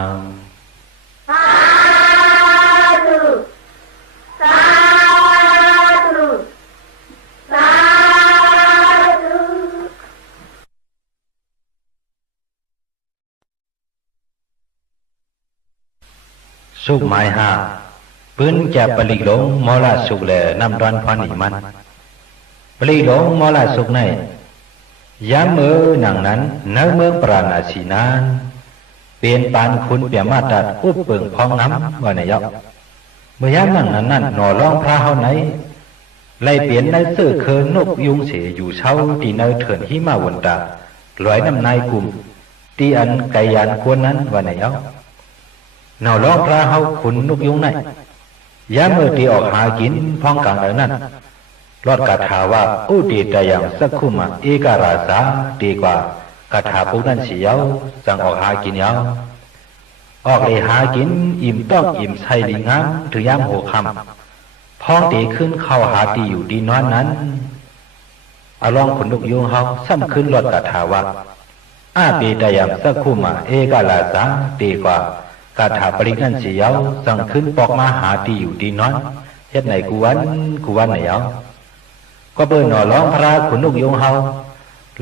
งสาธุสาธุสาธุสุขหมายห้าปืนจะปลิกหลงมอลาสุขแลนำดอนพานิมันปลีหลงมอลาสุกในยามมือหนังนั้นเนื้อเมืองปราณาสีนานเปลี่ยนปานคุณเปียมาตัดอุบเปิงพองน้ำว่าในยอกเมื่อยามหนังนั้นหน่อร้องพระเฮาไหนไล่เปลี่ยนในเสื้อเคือนกยุงเสยอยู่เช้าตีเนยเถินหิมาวันตาลอยน้ำนายกลุ่มตีอันไก่ยานควรนั้นว่าในยอกหน่อร้องพระเฮาขุนนกยุงในยามมือตีออกหากินพองกลางเอานั้นรอดคาถาว่าอุติตยังสักขุมาเอกราสาดีกว่าคาถาพวกนั้นเสียวสั่งออกหากินยาวออกเลยหากินอิ่มต้องอิ่มใส่ลิงามถึงยามหัวค่ำพ้องตีขึ้นเข้าหาตีอยู่ดีนอนนั้นอารองขนลุกยุงเฮาซ้ำขึ้นรอดคาถาว่าอาปิตยังสักขุมาเอกราสาดีกว่าคาถาปริกันเสียวสั่งขึ้นปอกมาหาตีอยู่ดีนอนเฮ็ดไหนกูวันไหนเอาก็เบิ่นหน่อร้องพระขุนนกยงเฮา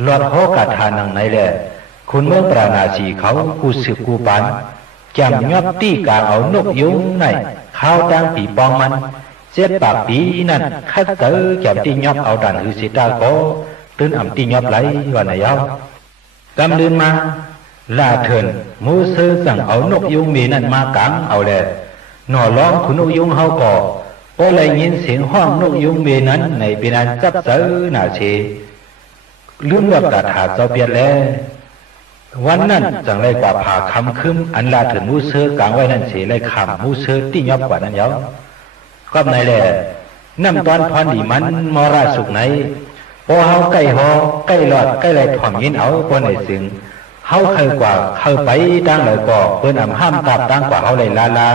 หลอดโหกาทานังไหนแหละคุณเมืองปราณาสีเขากูสืบกูปานจำยอบตี้กางเอานกยงไหนข้าวดังปีปองมันเจ็ดปากปีนั่นคัดเตอจำตี้ยอบเอาดันคือสิตาโกตื่นอ่ำตี้ยอบไหลว่าไหนเอากำลืนมาลาเถินมูเซอสั่งเอานกยงมีนั่นมากางเอาแหละหน่อร้องขุนนกยงเฮาก่อพอเลยยินเสียงห้องนกยุงเบนั้นในปีนั้นจับเสือหนาเชลืมว่ากาถาเจ้าเปียดแล้ววันนั้นจังไรกว่าผ่าคำคืมอันลาถึงมูเสือกลางไว้นั่นเฉไรคำมูเสือที่ยอบกว่านั้นเยาก็ในแหละน้ำตอนพรดีมันมอราสุกไหนพอเฮาใกล้หอใกล้หลอดใกล้ไรถ่อมยินเอาพอในสึงเฮาเคยกว่าเคยไปตั้งเลยก่อเพิ่นอำห้ามตับตั้งกว่าเฮาเลยลา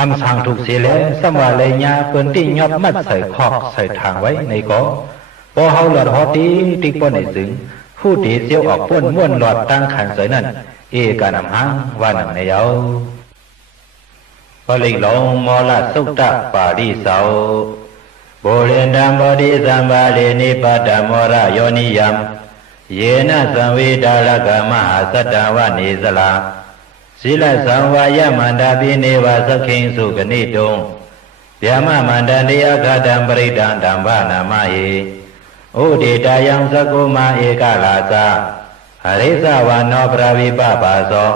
อำสั่งถูกเสียแล้วสมว่าเลยญาเปิ้นที่ยอบมัดใส่คอกใส่ทางไว้ในก่อพอเฮาหลอดหอตีติ๊กป้นในสึงผู้ตีเสียวออกป้นม้วนหลอดตั้งขันใส่นั่นเอกานำหางว่านังในเยาปลิกหลงมอลาสุตตะปาริเสาโบเรนดัมบดิสัมบาเลนิปตมรโยนิยมเยนะสังวิดาลกมหาสัตตวะนิสลาศีลสังวายมันดาปิเนวะสขิงสุกนิตุงဗျာမမန္တန်တရားခတံပရိဒံဓမ္မနာမဟိဥဒေတယံသကုမဧကလာသဟရိသဝနောပရဝိပပါသော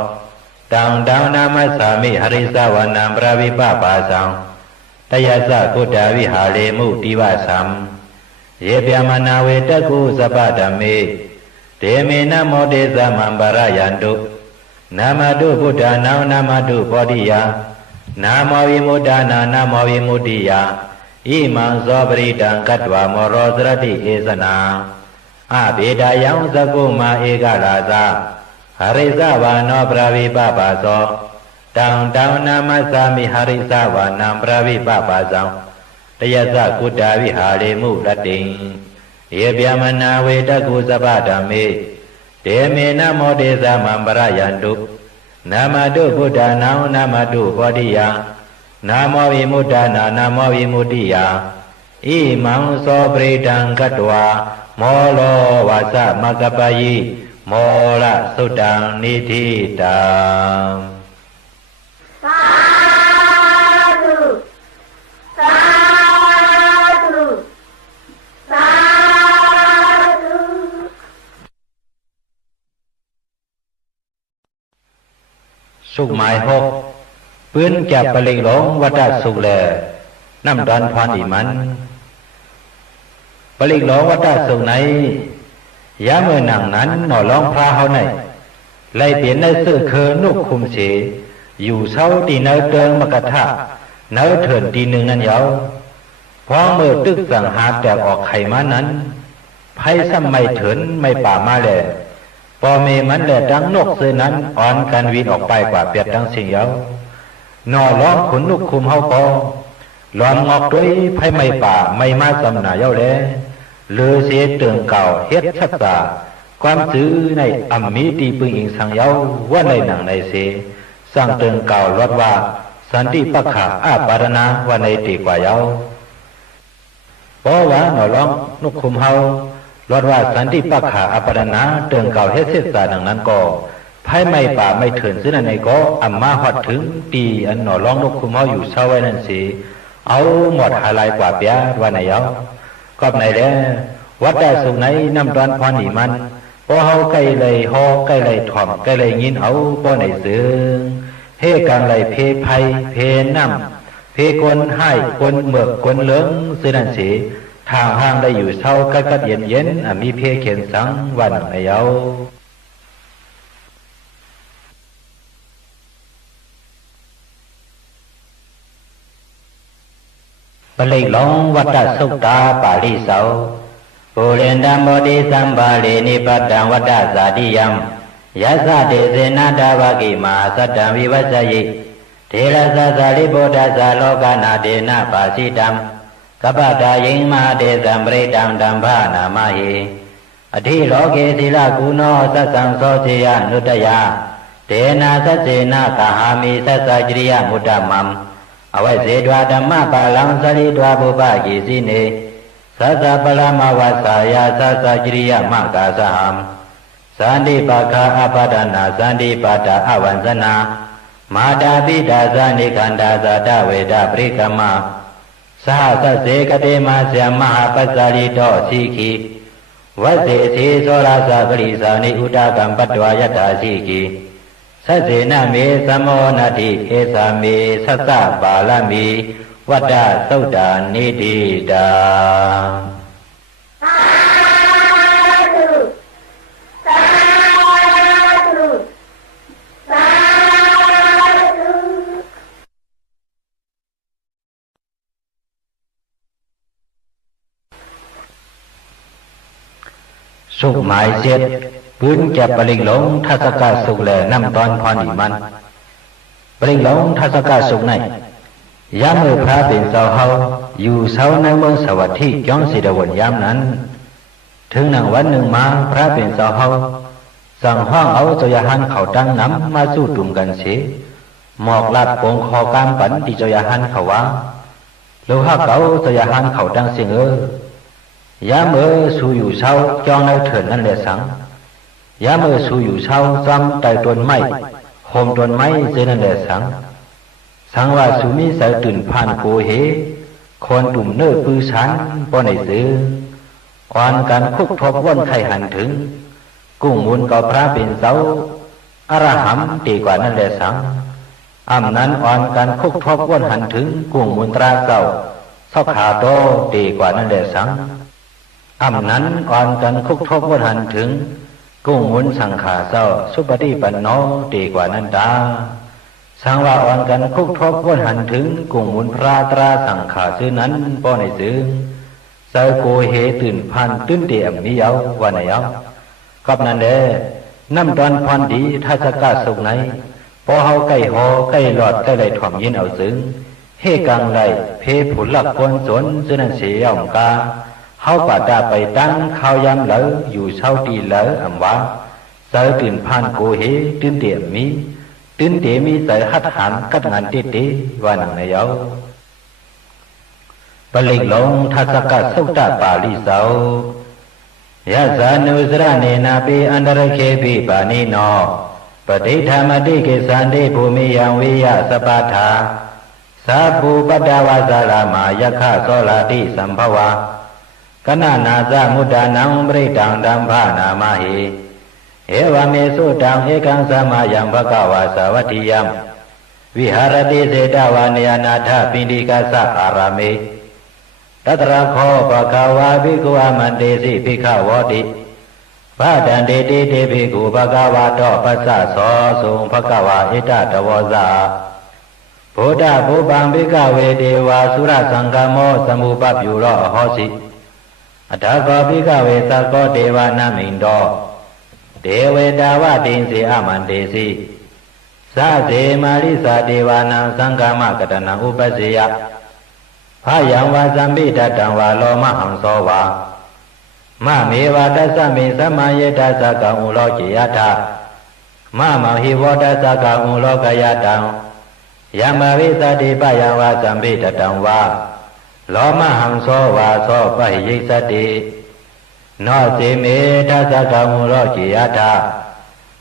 တံတံနာမသာမိဟရိသဝနံပရဝိပပါသံတယသကုတ္တဝိဟာလေမှုတိဝသံယေဗျာမနာဝေတကုသပဓမ္မေဒေမေနမောတေသမံပရယန္တုနာမတုဗုဒ္ဓနာနာမတုဘောဓိယနာမောဝိမုဒ္ဒနာနာမောဝိမုဒ္ဓိယဣမံဇောပရိတံကတ္တဝမောရောသရတိဧသနာအဘေဒယံသကုမဧကလာသဟ ริสาวานอปราวิปะปะโสตังตังนามัสสามิหริสาวานังปราวิปะปะสังตยสะกุฏาวิหาริมุรติงเยဗျมนาเวตกุสปะธัมเมเตเมนะโมเดสะมัมปรยันตุนามาตุพุทธานังนามาตุโพธิยานาโมวิมุตตานานาโมวิมุตติยาอิมังโสปริตังกัตวาโมโลวาสะมะกปะยิโมละสุตังนิธิตังสาธุสาธุสาธุสุขหมายหกปืนจับปลิงหลงวัดสุขแลน้ำดอนพรอีมันปลิงหลงวัดสุขไหนยามเมื่อหนังนั้นหน่อร้องพระเขาไหนไล่เปลี่ยนในเสื้อเคอนุกคุมเสอยู่เช้าตีเนื้อเติงมกะทะเนื้อเถินตีหนึ่งนั้นยาวพอเมื่อตึกสังหาแตกออกไข่มานั้นไพ่ซ้ำไม่เถินไม่ป่ามาแหล่พอเมมันแหล่ดังนกเสือนั้นอ่อนกันวินออกไปกว่าเปียดดังสิ่งยาวหน่อร้องขุนนุกคุมเฮาพอลองออกด้วยไพ่ไม่ป่าไม่มาสำนาเย้าแลเลือเสียเตืองเก่าเฮ็ดชักษาความซื้อในอัมมีตีปึงอิงสังเย้าว่าในหนังในเสสร้างเตืองเก่าลดว่าสันติปักขาอาปารณาว่าในตีกว่าเย้าเพราะว่าหน่อร้องนุกคุมเฮาลดว่าสันติปักขาอาปารณาเตืองเก่าเฮ็ดเสียษาดังนั้นก็ไพ่ไม่ป่าไม่เถินซึ่งในก็อัมมาฮอดถึงตีอันหน่อร้องนุกคุมเฮาอยู่เช้าไว้นั่นสิเอาหมดหาลายกว่าเปียว่าในเย้าก็ในแล้วัดได้สุขไหนน้ำตอนพรนี่มันพอเฮาใกล้เลยฮอใกล้เลยถ่อมใกล้เลยยินเอาบ่ในเสืองเฮกังเลยเพไผเพน้ำเพกนให้คนเมือกคนเหลืองซื่อนั่นสิทางห้างได้อยู่เช้ากัดเย็นมีเพเขียนสังวันไอเยาปลิหลงวัฏสุตตาปาลิเสาปุเรนตัมโมติสัมบาลีนิปัตตังวัฏสาติยัมยัสสะเตเสนาดาวกิมาสัตตังวิวัสสยิเทระสะสาริโพธัสสะโลกานาเดนะปาสิตังกัปปตายิงมหาเตสัมปริตังดัมภานามะหิอธิโลเกศิลกุโนสัสสังโสเจยะนุตยาเตนะสัจเจนะกหามิสัสสะจริยมุตตมัมอวัยเสดวาธรรมปาลังสริดวาบุปกิสิเนสัสสะปรามวัสสายาสัสสะจริยมกาสหัมสันติปะคาอปัฏฐานาสันติปัฏฐาอวันสนามาดาปิดาสานิคันดาสะตะเวดาปริกมะสหสัสเสกเตมาเสมหาปัสสาริโตสิกิวัสเสสีโสราสะกริสานิอุตากัมปัตวายตาสิกิสัสเสนะเมสัมโมนาติเอสาเมสัสสะบาลมีวัฏสุตตานิติตาสาธุสาธุสาธุสุขหมายเจ็ดปืนจับปลิงหลงทัศกาสุขแลน้ำตอนพรอีมันปลิงหลงทัศกาสุขในยามเมื่อพระเป็นเสาเฮาอยู่เสาในเมืองสวัสดิ์จ้องสิดวนยามนั้นถึงหนึ่งวันหนึ่งมาพระเป็นเสาเฮาสั่งห้องเอาเจ้าหันเขาตั้งน้ำมาสู้ตุ่มกันเสียหมอกลัดโปงคอกามปันที่เจ้าหันเขาว่าโลหะเก่าเจ้าหันเขาตั้งเสียงยามเมื่อสู้อยู่เสาจ้องในเถิดนั่นแหละสังยามเมื่อสู้อยู่เสาซ้ำไต่ต้นไม้โฮมต้นไม้เจนั่นแหละสังว่าสุมิสายตื่นผ่านโกเหคนตุ่มเนื้อปื้อฉันป้อนในซื้ออ่อนการคุกทบว่นไข่หันถึงกุ้งมุนก็พระเป็นเสาอรหัมตีกว่านั่นแหละสังอำนั้นอ่อนการคุกทบว่นหันถึงกุ้งมุนตราเก่าซอกขาโตตีกว่านั่นแหละสังอำนั้นอ่อนการคุกทบว่นหันถึงกุ้งมุนสังขาเศร้าสุปฏิปันโนตีกว่านั่นตาสังว่าอ่อนกันคุกทบว่นหันถึงกุ้งมุนพระตราสังขาซื้อนั้นป้อในซื้อเสาโกเหตื่นพันตื่นเตี่ยมมีเยาวันไหนเยากับนั้นเด้ น้ำดอนพรดีถ้าสกาสุกไหนพอเฮาใกล้หอใกล้หลอดใกล้ไหลถ่อมยินเอาซึ้งเฮกังไหลเพผุนหลักคนสนซึ่งนั่นเสียองกาเฮาป่าดาไปตั้งข้าวยำเหลออยู่เช่าตีเหลออำว่าเสอตื่นพานโกเฮตื่นเดียมีตื่นเดียมีเสอหัดหันกัดงานเตเตว่านังในเอาปลิกลงทัศกะสุตตะปาลิเสายะสานุสระเนนาปิอันตรเคปิปานิโนปฏิธรรมติเกสันติภูมิยังวิยะสปาทาสัพพุปัตตวาสารามายะคะโสลาติสัมภวากนะนาสะมุตตานังปริตังดัมภานามาหิเอวเมสุตังเอกังสมายังภกวาสวัตถิยัมวิหารติเสตวาเนยนาถปิณิกาสะอารามะตัตระโคภควาภิกขุอมันเตสิภิกขวติพระดันเตติเตภิกขุภควาโตปัสสะโสสุงภควาอิตตวสาโพธะภูปังภิกขเวเทวาสุรสังฆโมสมุปปยุโรโหสิอัตถโกภิกขเวสักโกเทวานามินโตเทเวตาวะติงสิอมันเตสิสาเสมาริสาเทวานังสังฆมกตนังอุปสิยะพายังวาสัมปิตตังวาโลมหังโสวามะเมวะตัสสะมิสัมมาเยตัสสะกังอุโลจิยะทามะมหิวตัสสะกังอุโลกยะตังยามวิสติปยังวาสัมปิตตังวาโลมหังโสวาโสปะหิยิสติโนสิเมตัสสะกังอุโลจิยะทา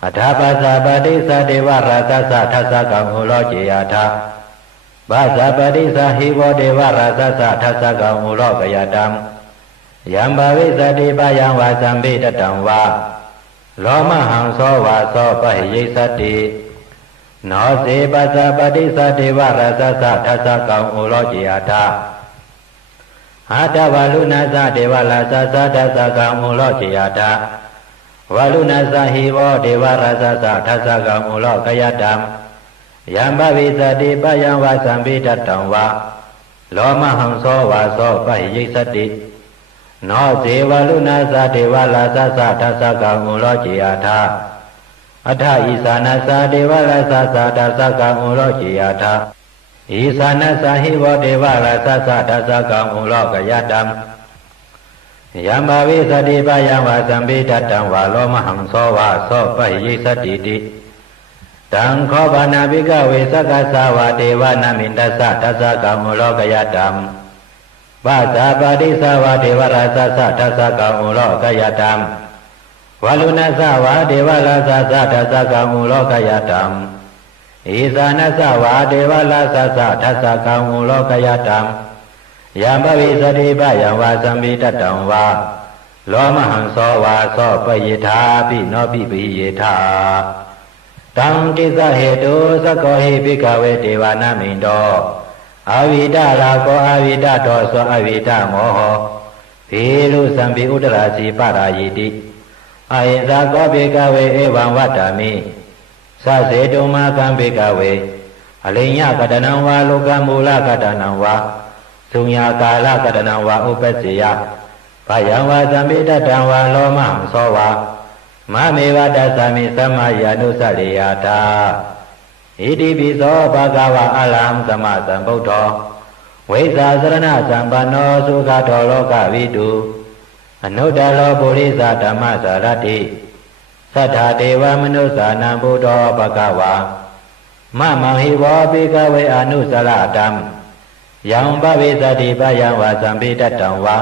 อัฏฐปัสสะปฏิสติวราตัสสะทัสสะกังอุโลจิยะทาปัสสะปฏิสหิโวเทวราสัสสะทัสสะกังอุโลกยตังยัมบวิสติปยังวาสัมปิตตังวาโลมหังโสวาโสปะหิยิสติโนสิปัสสะปฏิสติวราสัสสะทัสสะกังอุโลจิยทาอาตวาลุนาสะเทวราสัสสะทัสสะกังอุโลจิยทาวาลุนาสะหิโวเทวราสัสสะทัสสะกังอุโลกยตังยัมบวิสติปยังวาสัมปิตตังวาโลมหังโสวาโสปะหิยิสติโนเสวาลุนาสะเทวราสัสสะทัสสะกังอุโลจิยทาอัฏฐอิสานัสสะเทวราสัสสะทัสสะกังอุโลจิยทาอิสานัสสะหิโวเทวราสัสสะทัสสะกังอุโลกยตังยัมบวิสติปยังวาสัมปิตตังวาโลมหังโสวาโสปะหิยิสติติตังโคปนาภิกขเวสักขสาวาเทวานามินทัสสะทัสสะกังอุโลกยตังปัสสะปฏิสาวาเทวราสัสสะทัสสะกังอุโลกยตังวาลุนัสสะวาเทวราสัสสะทัสสะกังอุโลกยตังอิสานัสสะวาเทวราสัสสะทัสสะกังอุโลกยตังยัมบวิสติปยังวาสัมปิตตังวาโลมหังโสวาโสปะยิทาปิโนปิปิเยทาตังติสเหตุสกโกหิภิกขเวเทวานามินโตอวิดาราโกอวิดาโตโสอวิดาโมโหภิลุสัมภิอุตราสีปารายิติอหิสาโกภิกขเวเอวังวัตตามิสัสเสตุมาคัมภิกขเวอลิญญกตนังวาโลกมูลกตนังวาสุญญากาลกตนังวาอุปสสิยะพยังวาสัมปิตตังวาโลมหังโสวามะเมวะตัสสะมิสัมมาญาณุสริยตาอิติปิโสภะคะวะอะระหังสัมมาสัมพุทโธဝိဇ္ဇာစရဏสัมปันโนสุขโตโลกวิတုအနုတ္တလောပုရိသဓမ္မสารတိသတ္ထာဒေဝမနုဿာနံဘုဒ္ဓောภคะวามะမဟိဝောပိကဝေအနုစရတံယံပဝိသတိပယံဝါသံပိတတံဝါ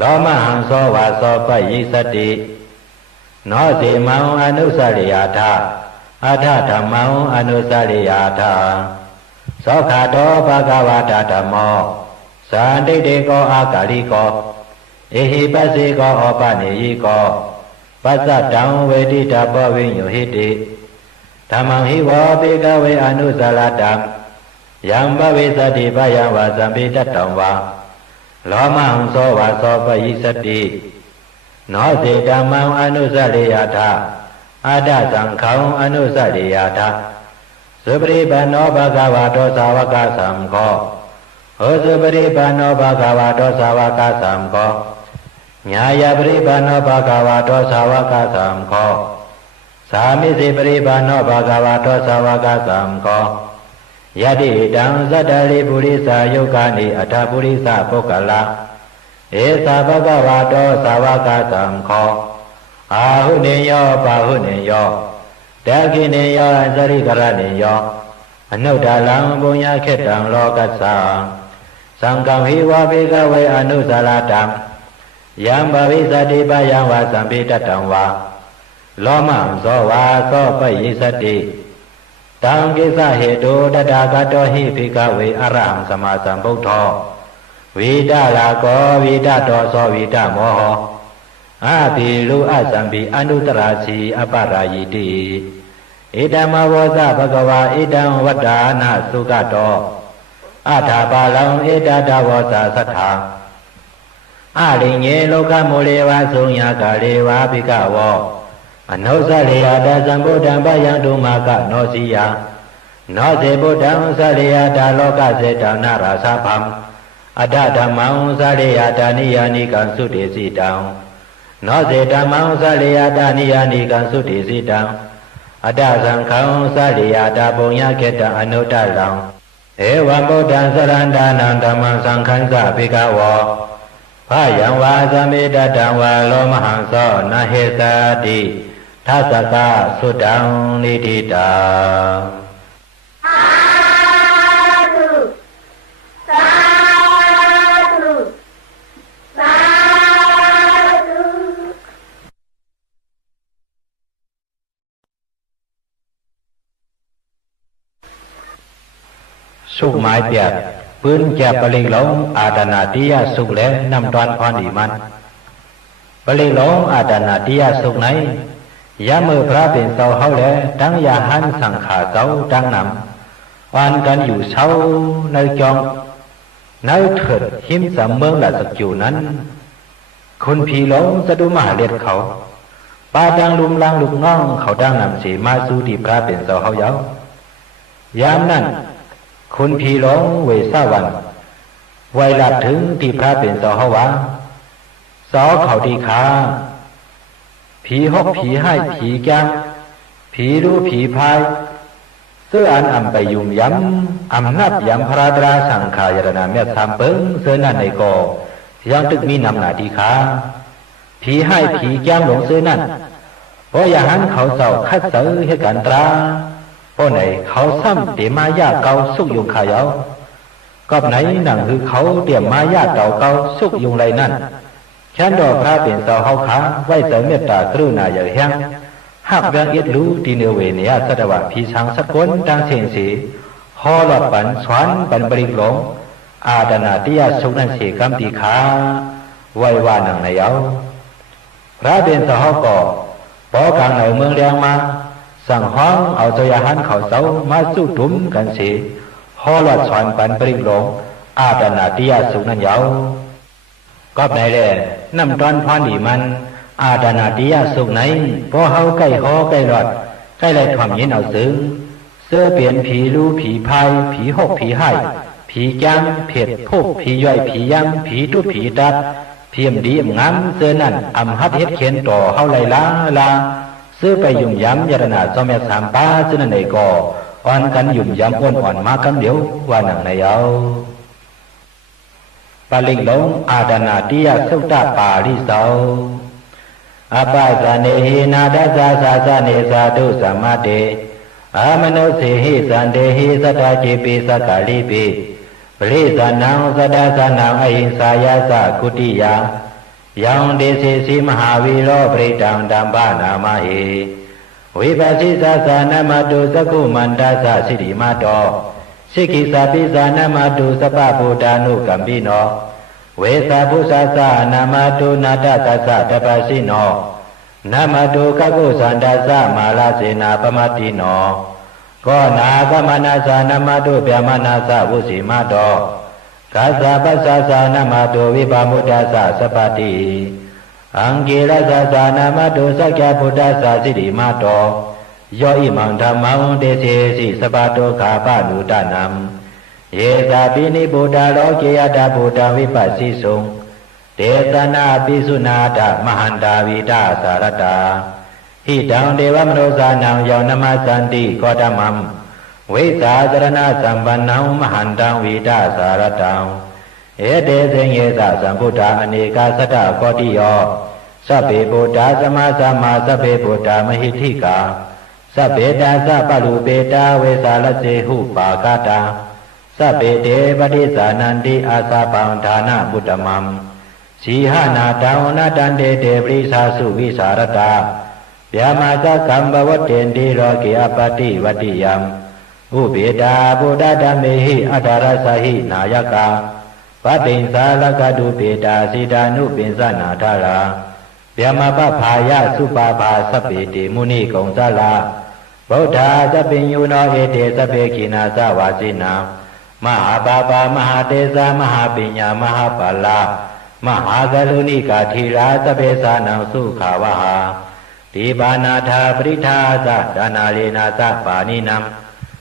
လောမဟံသောဝါသောပယိသတိနောစေမံအနုစရိယာထအထဓမ္မံအနုစရိယာထသောခတောဘဂဝတာဓမ္မောဇာတိတေကောအာကာလိကောဧဟိပစ္စေကောဩပနေယိကောပစ္စတံဝေတိတဘောဝိညုဟိတိဓမ္မံဟိဝောပိကဝေအနုစရတံယံပဝိသတိပယံဝါသံပိတတံဝါလောမဟံသောဝါသောပယိသတိနောစေဓမ္မံအနုစရိယာထအာဒသံခေါံအနုစရိယာထသုပရိပန္နောဘဂဝါတောသာဝကသံခောဟောသုပရိပန္နောဘဂဝါတောသာဝကသံခောညာယပရိပန္နောဘဂဝါတောသာဝကသံခော ามิสิปริปานโนภะคะวะโตสาวกสังโฆยะติตังสัตตลิปุริสายุกานิอัฏฐปุริสปุกขละเอสะภะคะวะโตสาวกสังโฆอาหุเนโยปาหุเนโยတခိနေယောသရိကရနေယောအနုဒ္ဒလံဘုံညာခေတံလောကသံသံဃံဟိဝဘေကဝေအနုဇာလတံယံဘဝိသတိပယံဝါသံပိတတံဝါလောမံဇောဝါသောပယိသတိတံကိစ္စဟေတုတတဂတောဟိဘေကဝေအရဟံသမ္မာသမ္ဗုဒ္ဓောဝိဒလာကောဝိဒတောသောဝိဒမောဟอาภิลุอสัมภิอนุตราสีอปรายิติเอตัมมวสะภะคะวะเอตังวัฏฐานะสุขโตอาถาปาลังเอตตาวสะสัทธาอาลิเงโลกโมเลวะสุญญากาเลวะภิกขวะอนุสะเลยตสัมพุทธังปะยังตุมากะโนสิยาโนเสพุทธังสะเลยตโลกเสตนาราสะภัมอัฏฐธัมมังสะเลยตานิยานิกังสุเตสิตังနောစေဓမ္မံသလေယတာနိယာနိကံသုတိစိတံအတ္တသံဃံသလေယတာပုံညခေတ္တအနုတ္တလံဧဝံဗုဒ္ဓံသရဏန္တနံဓမ္မံသံဃံသဘေကဝောဖယံဝါသမေတတံဝါလောမဟံသောနဟေသတိသသကသုတံနိတိတာสุไม้เปียกปืนแจบปลิงหลงอาดานาติยาสุกและนำตอนพรดีมันปลิงหลงอาดานาติยาสุกไหนยามือพระเป็นเสาเฮาและดังยาหันสังขาเสาดังนำวันกันอยู่เช้าในจองในเถิดหิมสามเมืองละสักอยู่นั้นคนผีหลงสะดุมาเลียดเขาปาดังลุมลังลูกน้องเขาดังนำสีมาสู่ที่พระเป็นเสาเฮาเยาวยามนั้นคุณผีหลงเวสาวันไวหลับถึงที่พระเป็นเสาเฮาวาสอเขาดีขาผีหกผีให้ผีแก้มผีรู้ผีพายเสื้ออันอำไปยุ่มย้ำอำนับย้ำพระดราสังขายรณาเมตสามเปิ้งเสื้อนั่นในกอยังตึกมีนำหนาดีขาผีให้ผีแก้มหลงเสื้อนั่นเพราะอย่างนั้นเขาเจ้าคัดเสือให้กันตราเพราะไหนเขาซ้ำเดี๋ยวมายาเกาสุกยุงขายเอาก็ไหนหนังคือเขาเดี๋ยวมายาเกาสุกยุงไรนั่นฉันดอกพระเป็นเสาเฮาขาไว้เสริมเมตตากรุณาอย่างแห้งหากยังอิดรู้ที่เนื้อเวเนียสตวะพีชังสักคนดังเสียงสีฮอลปันสวนปันบริกหลงอาดานาติยาสุกนั่นเสียกำตีขาไว้ว่าหนังในเอาพระเป็นเสาเฮาก่อปอกลางในเมืองเรียงมาสั่งห้องเอาใจหันเขาเสามาสู้ดุมกันเสียฮอลสวนปันบริกหลงอาดานาติยาสุกนั่นเยาก็ไหนแหละน้ำตอนพรดีมันอาดานาติยาสุกไหนพอเฮาใกล้ฮอใกล้รอดใกล้ไรถ่อมยินเอาซึ้งเสื้อเปลี่ยนผีรู้ผีพายผีหกผีให้ผีจ้างเผ็ดพวกผีย่อยผีย่ำผีทุผีตัดเพียมดีงามเสื้อนั่นอำฮัดเฮ็ดเขียนต่อเฮาไรลาเสื้อไปยุ่มย้ำยารณาจอมแม่สามป้าเสื้อนั่นในก่ออ่อนกันยุ่มย้ำอ่อนมาคำเดียวว่าหนังในเอาปาลิงหลงอาดานาติยาสุตตะปาริโสอปาสเนหินาดัสสะสะเนสาธุสัมมาเตอามโนสิหิสันเดหิสัตตจิปิสักกะลิปิปริสานังสัตตสานังอหิงสายาสะกุติยายังเดสิสิมหาวิโรปริตังดัมปะนามาหิวิปัสสิสสะนะมะตุสกุมันตัสสะสิริมาโตสิกิสาปิสานามาตุสปะพุทธานุกัมปิโนเวสาพุสาสานามาตุนาตตัสสะตปัสสิโนนามาตุกักุสันตัสสะมาลาเสนาปมติโนก็นากมนาสานามาตุเปียมานาสะวุสิมาโตกัสสะปัสสะสานามาตุวิปามุตตัสสะสปติอังกิรัสสะสานามาตุสักยะพุทธัสสะสิริมาโตโยอิมังธรรมังเดเสสิสปาโตคาปานุตานัมเยตาปินิบุตาโลเกยตาบุตาวิปัสสิสุงเตตนาปิสุนาตมหันตาวิตาสารตา ဟိတံဒေဝမနောဇာနံယောနမသန္တိကောဓမံဝိဇာသရဏသံပန္နံမဟန္တံဝိဒသာရတံဧတေသိဉ္ဇသံဗုဒ္ဓအနေကသတ္တကောတိယောသဗ္ဗေဗုဒ္ဓသမသမ္မာသဗ္ဗေဗုဒ္ဓမဟိဋ္ဌိကာသဗ္ဗေတာသပလူပေတာဝေသာလစေဟုပါကတာသဗ္ဗေတေပတိဇာနန္တိအာသပံဌာနဗုဒ္ဓမံဇီဟနာတံဝနတံတေတေပရိသာစုဝိสารတဗျာမာသကံဘဝတ္တေန္တိရောကိအပတိဝတ္တိယံဥပေတာဗုဒ္ဓဓမ္မေဟိအထာရသဟိနာယကာဗတ္တိံသာလကတုပေတာစေတာနုပင်စနာထရာဗျာမပဖာယသုပါပါသဗ္ဗေတိမုနိကုံသလာဗုဒ္ဓသဗ္ဗညုနောဧတေသဗ္ဗေခိနာသဝါစိနာမဟာပါပါမဟာတေဇာမဟာပညာမဟာပါလာမဟာဂလုဏိကာထေရာသဗ္ဗေသာနံသုခာဝဟာဒီပါဏာထာပရိထာသဒါနာလေနာသပါဏိနံ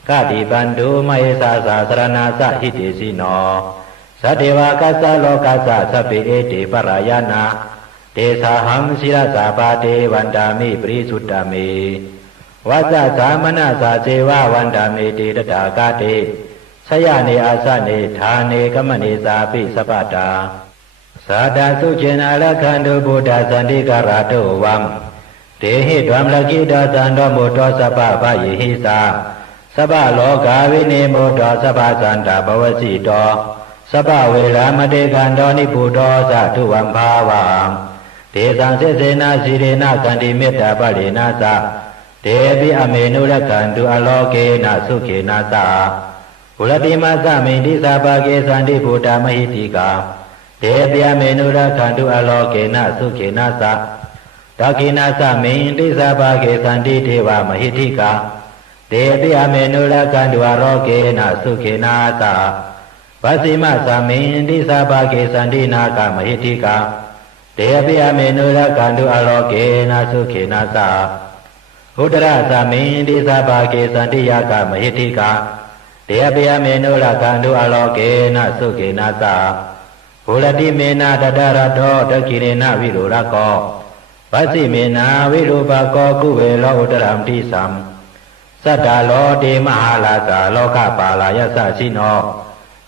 ကတိပန္တုမယေသာသာသရဏသဟိတေစီနောသတ္တေဝကသလောကသသဗ္ဗေဧတေပရယနာတေသာဟံစိရသာပါတေဝန္တာမိပရိသုတ္တမေဝဇ္ဇသမနသာဇေဝဝန္တာမေတေတတာကတေဆယနေအာသနေဌာနေကမနေသာပိသဗ္ဗတာသာတာသုចេနာလခန္တုဗုဒ္ဓသန္တိကရတောဝံတေဟိဓမ္မလကိတောသံတော်မူတောသဗ္ဗဗယေဟိသာသဗ္ဗလောကဝိနေမောတောသဗ္ဗသန္တာဘဝစီတောသဗ္ဗဝေရမတေကံတောနိဗုတောသတုဝံဘာဝံဒေသံစေစေနာစီရေနကန္တိမေတ္တာပရိနာသတေပိအမေနုရကံတုအလောကေနသုခေနသဘုရတိမသမိန်တိသဘာကေသန္တိဗုဒ္ဓမဟိတိကာတေပိအမေနုရကံတုအလောကေနသုခေနသဒခိနာသမိန်တိသဘာကေသန္တိဒေဝမဟိတိကာတေပိအမေနုရကံတုအလောကေနသုခေနသဗစီမသမိန်တိသဘာကေသန္တိနာကမဟိတိကာတေပိအမေနုရကံတုအလောကေနသုခေနသဥဒရသမိန်တိသဘာကေသန္တိယကမဟိတိကာတေပိယမေနုလကန္တုအလောကေနသုကေနသဘုရတိမေနတတရတောတကိရေနဝိရုရကောဗသိမေနဝိရုပကောကုဝေလောဥဒရံတိသံသတ္တလောတေမဟာလာသာလောကပါလာယသရှိနော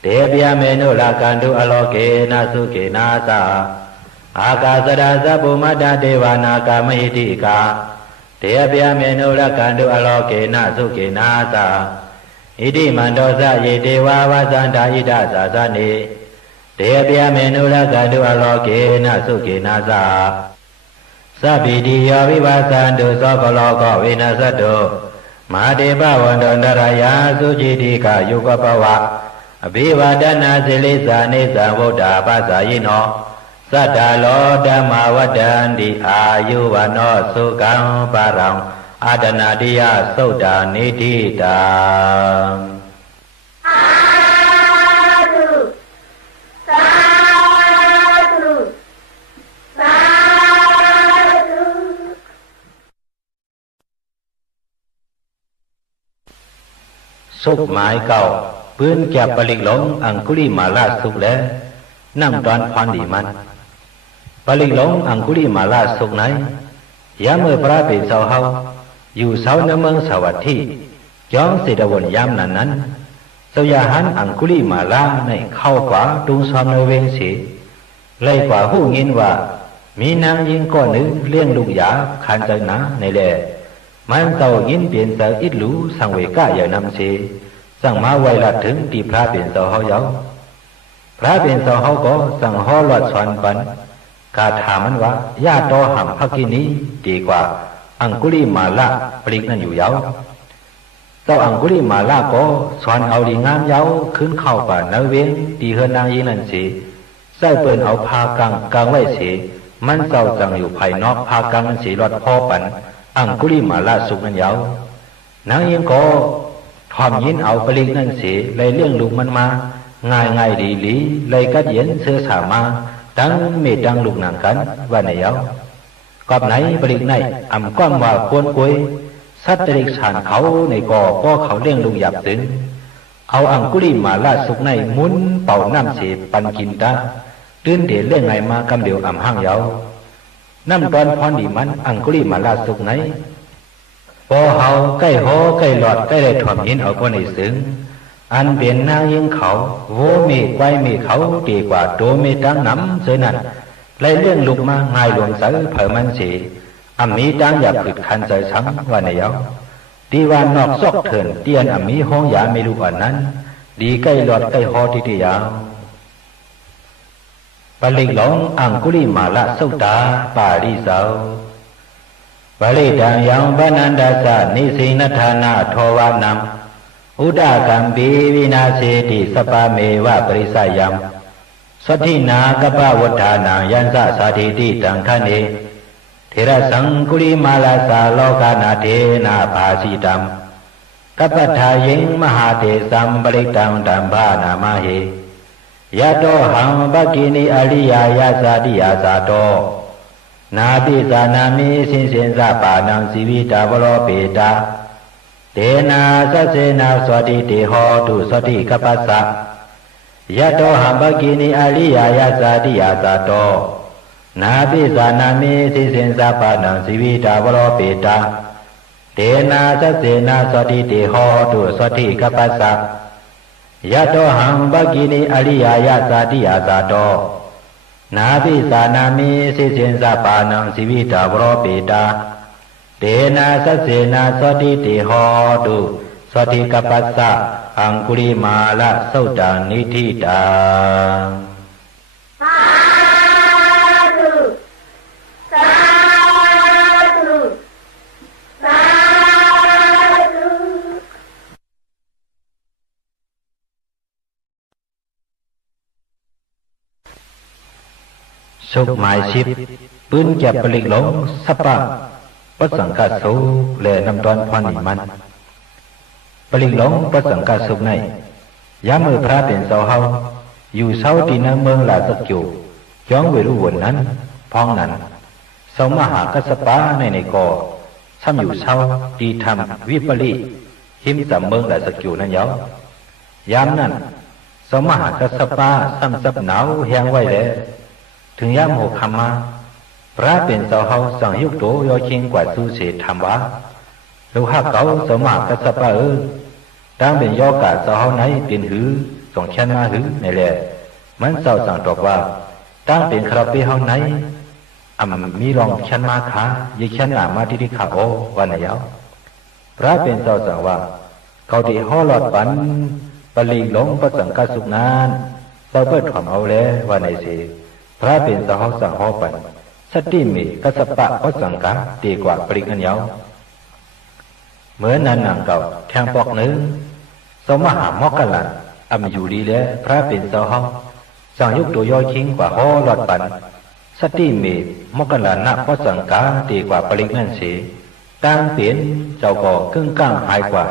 တေပိယမေနုလကန္တုအလောကေနသုကေနသအာကာသရသဗ္ဗမတ္တဒေဝနာကမဟိတိကာတေပိယမေနုလကန္တုအလောကေနသုကေနသဣတိမန္တောသယေတေဝဝသန္တာဣဒသာသနေတေပိယမေနုလကန္တုအလောကေနသုကေနသသဗ္ဗိတိယောဝိပါသန္တုသောကလောကဝေနသတ္တုမဟာတေပဝန္တောနရယာသုจิတိကယုဂပဝအဘိဝဒနာစိလိသနေသံဗုဒ္ဓပသယိနောသတ္တလောဓမ္မဝတ္တန္တိအာယုဝနောသုကံပါရံအာတနာတိယသုတ်တာနေတိတာအာတုသာတုသာတုสุขหมายเก่าปืนแก็บปลิกหลงอังคุลิมาลาสุขแล้วนั่งตอนควันดีมันปลิกหลงอังคุลิมาลาสุขไหนยามเมื่อพระเป็นเสาเฮาอยู่เสาในเมืองสวัสดิ์ย้อนเสดวนยามนั้นเสยาหันอังคุลิมาลาในเข้ากว่าดุงซอมในเวงสีเลยกว่าหูยินว่ามีนางยิงก้อนหนึ่งเลี้ยงลูกยาขันใจหนาในแหล่มันเต่ายินเปลี่ยนเสาอิดหลูสังเวก้าอย่างนำสีสั่งมาไวลัดถึงที่พระเป็นเสาเฮาเยาพระเป็นเสาเฮาก็สั่งห่อหลอดสอนปันกาถามมันว่าญาติต่อหำพักกินี้ดีกว่าอังคุลิมาลาปลิกนั่นอยู่เยาเจ้าอังคุลิมาลาก็สอนเอาดีงามเยาขึ้นเข้าป่าเนเวียงตีเฮือนนางยิงนั่นสิใส่เปิ่นเอาพากังไว้สิมันเจ้าจังอยู่ภายนอกพากังนั่นสิรอดพ่อปันอังคุลิมาลาสุกนั่นเยานางยิงก็ทอมยินเอาปลิกนั่นสิเลยเลี้ยงลูกมันมาง่ายดีเลยกัดเย็นเสื้อสามาตั้งเมตดังลูกหนังกันว่าไหนเยากอบไหนปลิกไหนอ่ำก้อมว่าควรกวยสัตว์เด็กสานเขาในก่อเขาเลี้ยงลูกหยับตึงเอาอังคุลิมาลาสุกในมุนเป่าน้ำเสปันกินตาตื่นเดี๋ยวเรื่องไงมากำเดียวอ่ำห้างเยา น้ำตอนพรดีมันอังกุลิมาลาสุกไหนพอเฮาใกล้หอใกล้หลอดใกล้ได้ถ่วมยินเอาคนในซึ้งอันเป็นนางยิงเขาโวมีไว้มีเขาดีกว่าโตมีดังน้ำเสนั่นไล่เรื่องลุกมาง่ายหลวงเสือเผยมันสีอัมมีดังอยากผิดคันใจช้ำวันเดียวดีวันนอกซอกเถินเตียนอัมมีห้องยาไม่รู้อันนั้นดีใกล้หลอดใกล้หอที่ยาวปลิกหลงอังกุลิมาละสุตาปาริสาวปลิดังยังบานันดาสานิสินธานาทวานัมอุดากัมปีวินาเสติสปาเมวะปริสายัมสถินากปะวัฏานังยันสะสาธิติตังคเนเทระสังกุลิมาลาสาโลกานาเทนาภาสิตัมกัปปทายิงมหาเทสัมปริตังตัมภานามาเหยะโตหังปกินิอริยายาสาติยาสาโตนาปิสานามิสินสินสะปานังสีวิตาวโลเปตาเตนะสัสเสนะสวัสดิเตโหตุสวัสดิกัปปัสสะยะโตหังปกินิอริยายาสาติยาสาโตนาปิสานามิสินสินสะปานังสีวิตาวโลเปตาเตนะสัสเสนะสวัสดิเตโหตุสวัสดิกัปปัสสะยะโตหังปกินิอริยายาสาติยาสาโตนาภิสานามิสิสินสะปานังสิวิตาวโรปิตาเตนะสัสเสนะสวัสดิเตโหตุสวัสดิกัปปัสสะอังคุลิมาละสุตานิธิตาสาธุสาธุสาธุสุขหมายชิบปืนแก็บปลิกหลงสปะปัสสังกาสุและนำตอนพรนิมันปลิกหลงปัสสังกาสุในยามมือพระเป็นเสาเฮาอยู่เสาตีนเมืองลาสกิวย้องเวรุวนนั้นพองนั้นสมหากัสปะในก่อซ้ำอยู่เสาตีทำวิปริหิมสัมเมืองลาสกิวนั้นยาวยามนั้นสมหากัสปะซ้ำซับหนาวแหงไว้แล้วถึงยามหกคำมาพระเป็นเสาเฮาสั่งยุกโตยอชิงกว่าสู้เสถามว่าลูกฮักเก่าสมหากัสปะตั้งเป็นยอกาเสาเฮาไหนเป็นหือส่งเช่นมาหือในแหละมันเสาสั่งตอบว่าตั้งเป็นคราเปเฮาไหนมีรองเช่นมาขายิ่งเช่นหนามาที่ขาโอวันไหนยาวพระเป็นเสาสั่งว่าเขาที่ห่อหลอดปันปลีหลงประสังกาสุกนานเสาเปิดถ่อมเอาแล้ววันไหนสิพระเป็นเสาเฮาสั่งห่อปันสติมีกัสปะประสังกาดีกว่าปริกันยาวเหมือนนั้นนางเก่าแทงปอกเนื้อสมหามอกกันลันอยู่ดีแล้วพระเป็นเสาเฮาสั่งยุกตัวยอชิงกว่าห่อหลอดปันสติมีมอกกันลันนักประสังกาดีกว่าปริกันเสียตั้งเปลี่ยนเจ้าก่อกึ่งก้างหายกว่า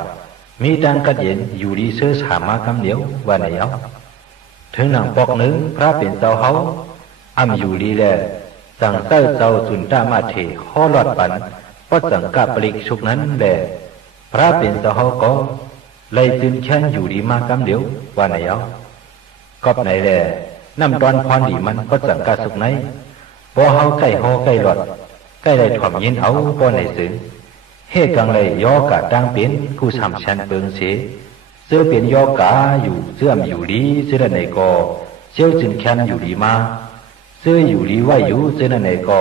มีดังกัดเย็นอยู่ดีเสื้อสามากำเดียววันไหนเอาถึงนางปอกเนื้อพระเป็นเสาเฮาอยู่ดีแล้วสั่งเต้าเจ้าสุนตามาเถห่อหลอดปันประสังกาปริกชุกนั้นแหละพระเป็นเสาเฮาก็เลยตื่นเช้นอยู่ดีมากำเดียววันไหนเอาก็ไหนแหละน้ำตอนพรดีมันประสังกาสุกไหนพอเฮาใกล้ห่อใกล้หลอดใกล้ได้ถ่อมยินเอาพอไหนซึ้งเฮกังเลยยอกะดังเป็นผู้ทำชันเปิงเสเสื้อเป็นยอกะอยู่เสื้ออยู่ดีเสื้อในก็เชี่ยวจึงแค้นอยู่ดีมาเสื้ออยู่ดีว่าอยู่เสื้อในก็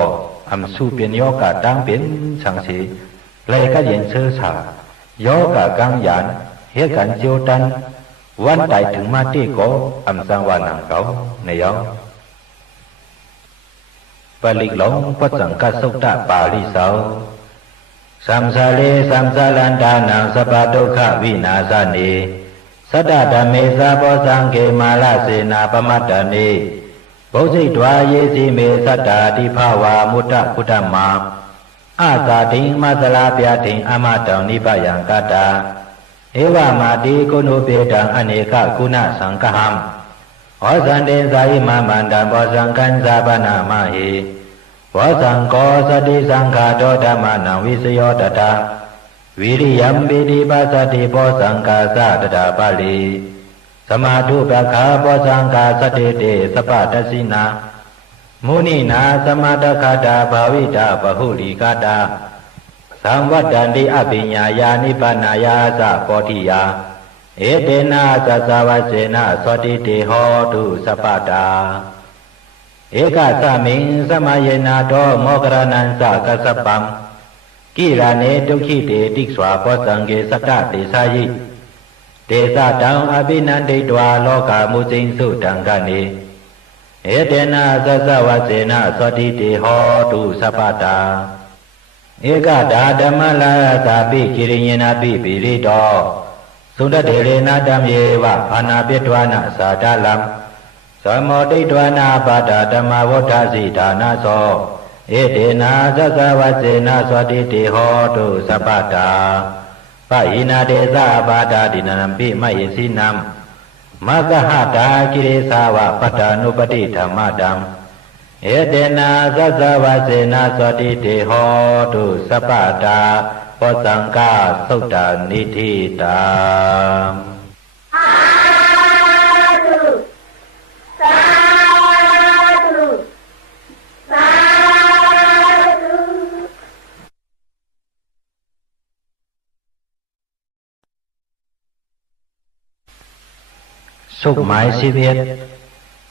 สู้เป็นยอกะดังเป็นสังเสเลยก็เย็นเสื้อสายอกะกังยานเฮกันเจียวตันวันใดถึงมาเตก็สังวานังเก่าในยอปลิกหลงปัจจังกัสุตตะปาริสาวสัมสาเลสัมสาลันดานังสปะทุกขวินาสเนสัตตะเมสะโพสังเขมาลเสนาปมัตตเนบုဇိတဝါယေစီမေသတ္တာတိภาวามุตตะพุทธมาอาสาติมัสลาปยติงอมตังนิพยังกตาเอวามาติโกโนเปตังอเนกกุณสังฆหัมဩဇန္တေဇာယိမမန္တံဘောဇံကံဇာပနာမဟိဘောဇံကောသတိသံဃာတောဓမ္မနံဝိစယောတတဝိရိယံပိတိပါသတိဘောဇံကာသတတပါဠိสมาธุปะคาปะสังฆาสติเตสปะตสินา มุนีนาสมาตคาตาภาวิตาปหุลิกาตาสัมวัตตันติอภิญญายานิพพานายาสะโพธิยาเอเตนะสัสวะเสนะสติติโหตุสัพพตาเอกสามิงสมัยนาโตโมกรนันสะกัสสปังกิราเนตุขิเตติสวาปสังเกสัตตเตสายิเตสะตังอภินันติตวาโลกามุสิงสุตังกะเนเอเตนะสัสวะเสนะสติติโหตุสัพพตาเอกดาဓမ္မลาสาปิกิริยนาปิปิริโตสุนทเถเรนะธัมเยวะอานาปิตวานะสาดาลัมสมโมติตวานาปาดาธรรมวฏาสิฐานะโสเอเตนะสัสวะเสนะสติติโหตุสัพพตาปะหินาเตสะปาดาดินัมปิมะหิสินัมมะกหะตากิเลสาวะปัฏฐานุปติธรรมตังเอเตนะสัสวะเสนะสติติโหตุสัพพตาปสังฆาสุตตานิธิตาสุขหมายชีวิต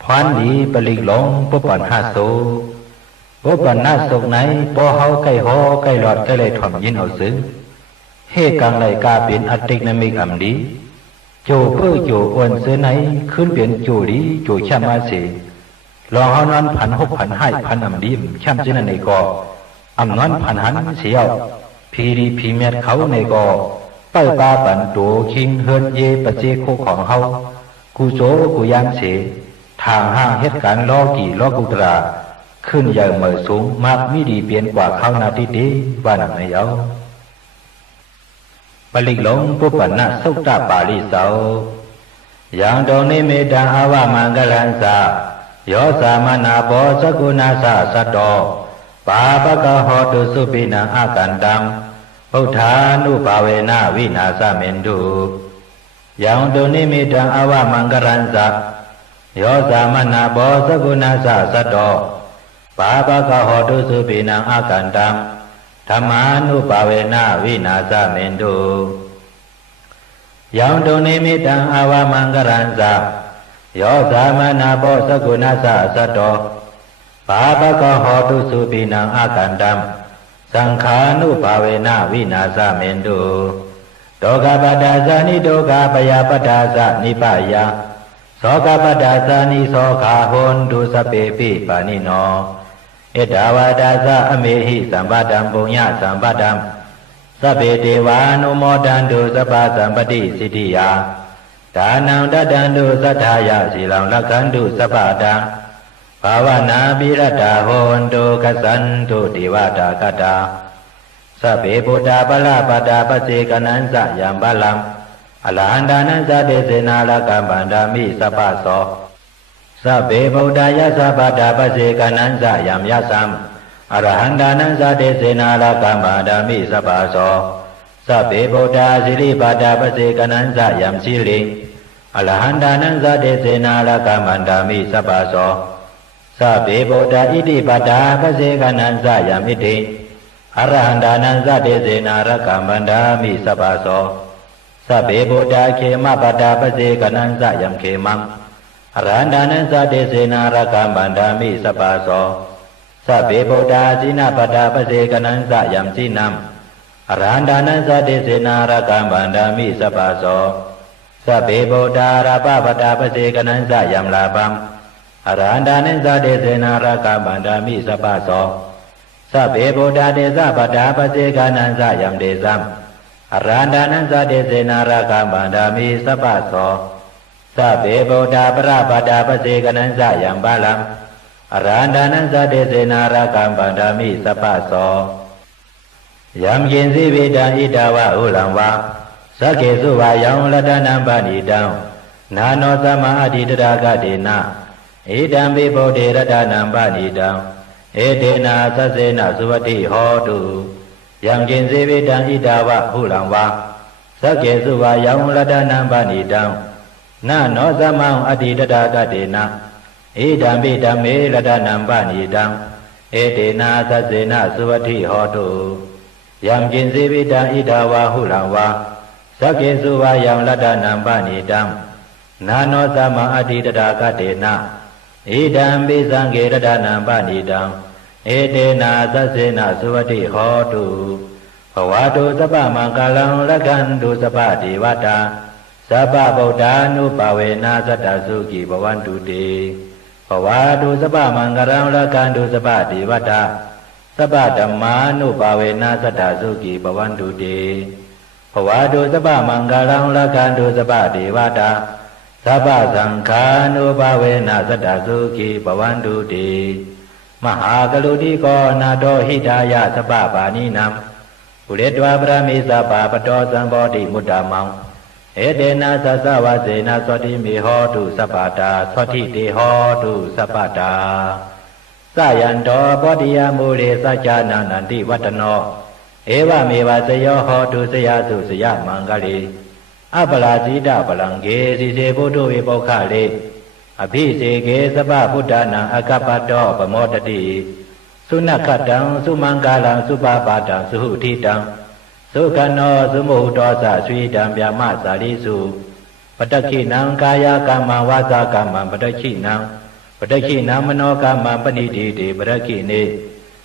พรดีปลิกหลงปุปันหาสูปุปันหาสุขไหนปอเฮาใกล้หอใกล้หลอดใกล้เลยถ่อมยินเอาซึ้งเฮกังไหลกาเป็นอัตติกนามิกอัมดีโจเพื่อโจอ้วนเสือไหนขึ้นเปลี่ยนโจดีโจช่ำมาเสลองเฮานอนพันหกพันให้พันอัมดีช่ำเจนในก่ออำนอนพันหันเสียวพีรีพีเมียดเขาในก่อเป้าปาปันโตคิงเฮินเยปเจโคของเฮากูโจกูยามเสทางห้างเหตุการณ์ล้อกี่ล้อกุตราขึ้นอย่างเหมือสูงมากมิดีเปลี่ยนกว่าเขานาทีดีว่าหนักไม่เอาปลิกหลงปุปันนะสุตตะปาลิเสาอย่างตรงนี้เมตังอาวามังกลันสาโยสามนาโพสกุณาสะสัตโตปาปะกะโหตุสุปินังอากันตังพุทธานุภาเวนะวินาสเมนตุอย่างตรงนี้เมตังอาวามังกลันสาโยสามนาโพสกุณาสะสัตโตปาปะกะโหตุสุปินังอากันตังธรรมานุภาเวนะวินาสเมนตุยังตรงนี้มิตังอาวามังกรันสะโยสามนาโพสกุณาสะสัตโตปาปะกะโหตุสุปินังอากันตังสังขานุภาเวนะวินาสเมนตุโตกะปตาสานิโตกะปยาปตาสะนิปายาโสกะปตาสานิโสขาโหนตุสเปปิปานิโนเอตาวาดาสะอเมหิสัมปตังปุญญาสัมปตังสัพเพเทวานุโมทันตุสัพพสัมปติสิทธิยาทานังตัตตันตุสัทธายาสีลังลักขันตุสัพพตังภาวนาปิรตาโหนตุกัสสันตุติวตากตาสัพเพพุทธาปลาปตาปเสกนันสะยัมบาลังอรหันตานันสะเดเสนาลกัมปันดามิสัพพโสสัพเพพุทธายะสัพพตาปเสกนันสะยัมยะสัมอรหันตานันสะเดเสนาลกัมปันดามิสัพพโสสัพเพพุทธาสิริปตาปเสกนันสะยัมสิริอรหันตานันสะเดเสนาลกัมปันดามิสัพพโสสัพเพพุทธาอิติปตาปเสกนันสะยัมอิติอรหันตานันสะเดเสนาลกัมปันดามิสัพพโสสัพเพพุทธาเขมปตาปเสกนันสะยัมเขมังอรหันตานันสะเดเสนาลกัมปันดามิสัพพโสสัพเพพุทธาสีนาปตาปเสกนันสะยัมสีนัมอรหันตานันสะเดเสนาลกัมปันดามิสัพพโสสัพเพพุทธาราปปตาปเสกนันสะยัมลาภัมอรหันตานันสะเดเสนาลกัมปันดามิสัพพโสสัพเพพุทธาเดสะปตาปเสกนันสะยัมเดสัมอรหันตานันสะเดเสนาลกัมปันดามิสัพพโสสัพเพพุทธาปราปตาปเสกนันสะยัมบาลังอรหันตานันสะเดเสนาลกัมปันดามิสัพพโสยัมกินสิวิตังอิตาวะอุลังวาสักเกสุวายังลัตนัมปณิตังนาโนสัมมาอธิตรากเตนะอิตัมปิโพเดรตนัมปณิตังเอเตนะสัสเสนะสุวัติโหตุยัมกินสิวิตังอิตาวะอุลังวาสักเกสุวายังลัตนัมปณิตังนาโนสัมมาอธิตรากเตนะ ဣဒံပိဓမ္မေရတနံပဏိတံဧတေနာသစ္စေနသုဝတိဟောတုယံကျင်စေပိတံဣဒဝါဟုလံဝါသက္ကေစုဝါယံလတ္တနံပဏိတံနာနောသမအတ္တိတရာကတေနဣဒံပိသံဃေရတနံပဏိတံဧတေနာသစ္စေနသုဝတိဟောတုဘဝတုသဗ္ဗမင်္ဂလံလက္ခန္တုသဗ္ဗဒေဝတာသဗ္ဗဗုဒ္ဓ ानु ပါဝေနာသတ္တသုခိဘဝန္တုတေဘဝတုသဗ္ဗမင်္ဂလံလက္ခန္တုသဗ္ဗဒေဝတာသဗ္ဗဓမ္မာနုပါဝေနာသတ္တသုခိဘဝန္တုတေဘဝတုသဗ္ဗမင်္ဂလံလက္ခန္တုသဗ္ဗဒေဝတာသဗ္ဗသံဃာနုပါဝေနာသတ္တသုခိဘဝန္တုတေမဟာကလုတိကောနာတောဟိတာယသဗ္ဗပါဏိနံပုရိတဝပရမေသပါပတောသံဘောတိမုတ္တမောဧတေနာသသဝစေနာသောတိမေဟောတုသဗ္ဗတာသောတိတေဟောတုသဗ္ဗတာသယံတောဘောဓိယမူလေသကြနာနန္တိဝတ္တနောဧဝမေဝဇယောဟောတုဇယသုဇယမင်္ဂလေအပလာဇိတပလံကေစီစေဘုဒ္ဓဝေပောခလေအဘိစေကေသဗ္ဗဗုဒ္ဓနာအကပ္ပတောပမောတတိသုနခတံသုမင်္ဂလံသုပပါတံသုဟုထိတံသုခနောသုမုဟတောသဆွေတံဗျာမဇာလိစုပတခိနံကာယကမ္မဝါစာကမ္မပတခိနံပတခိနံမနောကမ္မပဏိတိတေပရခိနေ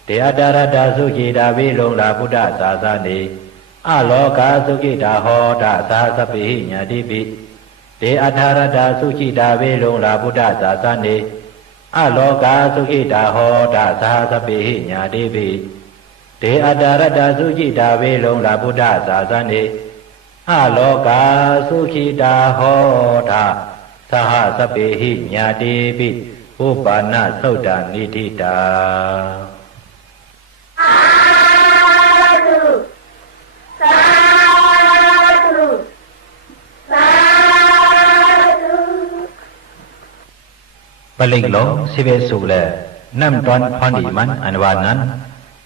တေအတရတသုခိတာဝေလုံလာဗုဒ္ဓသာသနေအလောကသုခိတာဟောတသာသပိညာတိပိတေအထာရတသုခိတာဝေလုံလာဗုဒ္ဓသာသနေအလောကသုခိတာဟောတသာသပိညာတိပိတေအတရတသုခိတာဝေလုံလာဗုဒ္ဓသာသနေအလောကသုခိတာဟောတသာသပိညာတိပိဥပါဏသုတ်တနိတိတာปลิกหลงสิเวสุแลน้ำตอนพรดีมันอันวานนั้น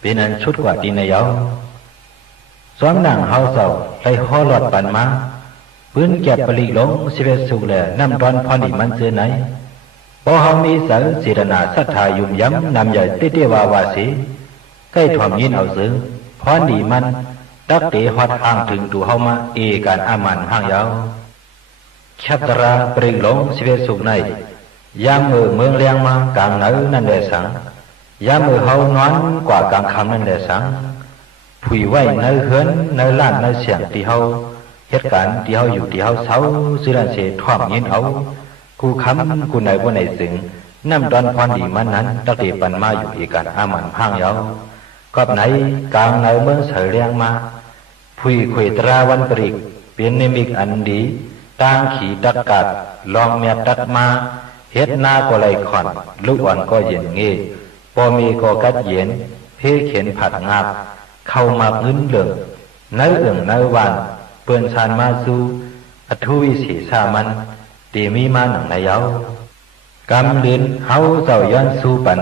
เป็นอันชุดกว่าตีนยาวสวมนางเฮาเศร้าไปห่อหลอดปันมาปืนแก็บปลิกหลงสิเวสุแลน้ำตอนพรดีมันเสือไหนพอเฮามีเสือเจรนาศรัทธายุ่มย้ำนำใหญ่เตี้ยวาวาสีใกล้ถ่อมยินเอาซื้อพรดีมันดักเตะฮอดห่างถึงตัวเฮามาเอการอามันห่างยาวชัตราปลิกหลงสิเวสุในยามมือเมืองเลียงมากลางเนื้อนั่นแหละสังยามมือเฮานอนกว่ากลางคำนั่นแหละสังผุยไว้เนื้อเฮือนเนื้อล้านเนื้อเสียงที่เฮาเหตุการณ์ที่เฮาอยู่ที่เฮาเศร้าสิรันเสถ่อมยินเอากูคำกูไหนว่าไหนสึงน้ำดอนพรดีมันนั้นตักเตปันมาอยู่อีกันอามันพังยาวกับไหนกลางเนื้อเมืองเสรียงมาผุยขวยตราวันปริกเป็นนิมิตอันดีต่างขี่ตักกัดลองเมียตักมาเฮ็ดนาก็ไหลขอนลูกอ่อนก็เย็นเงี้ปอมีก็กัดเย็นเพเข็นผัดงาบเข้ามาพื้นเหลืองเนื้อเอื่องเนื้อวานเปื่อนชานมาสู่อัทุวิสีสามันตีมีมาหนังในเย้ากำเดินเฮาเจ้าย้อนสู่ปัน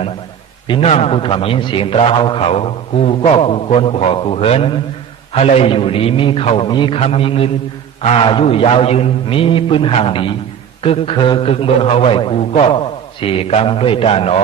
พี่น้องกูถ่อมยินเสียงตราเฮาเขากูก็กูโกนกูหอกูเฮินอะไรอยู่ดีมีเขามีคำมีเงินอายุยาวยืนมีปืนห่างดีกึกเคอกึกเมืองเฮาไว้กูก็เสียกรรมด้วยตาหนอ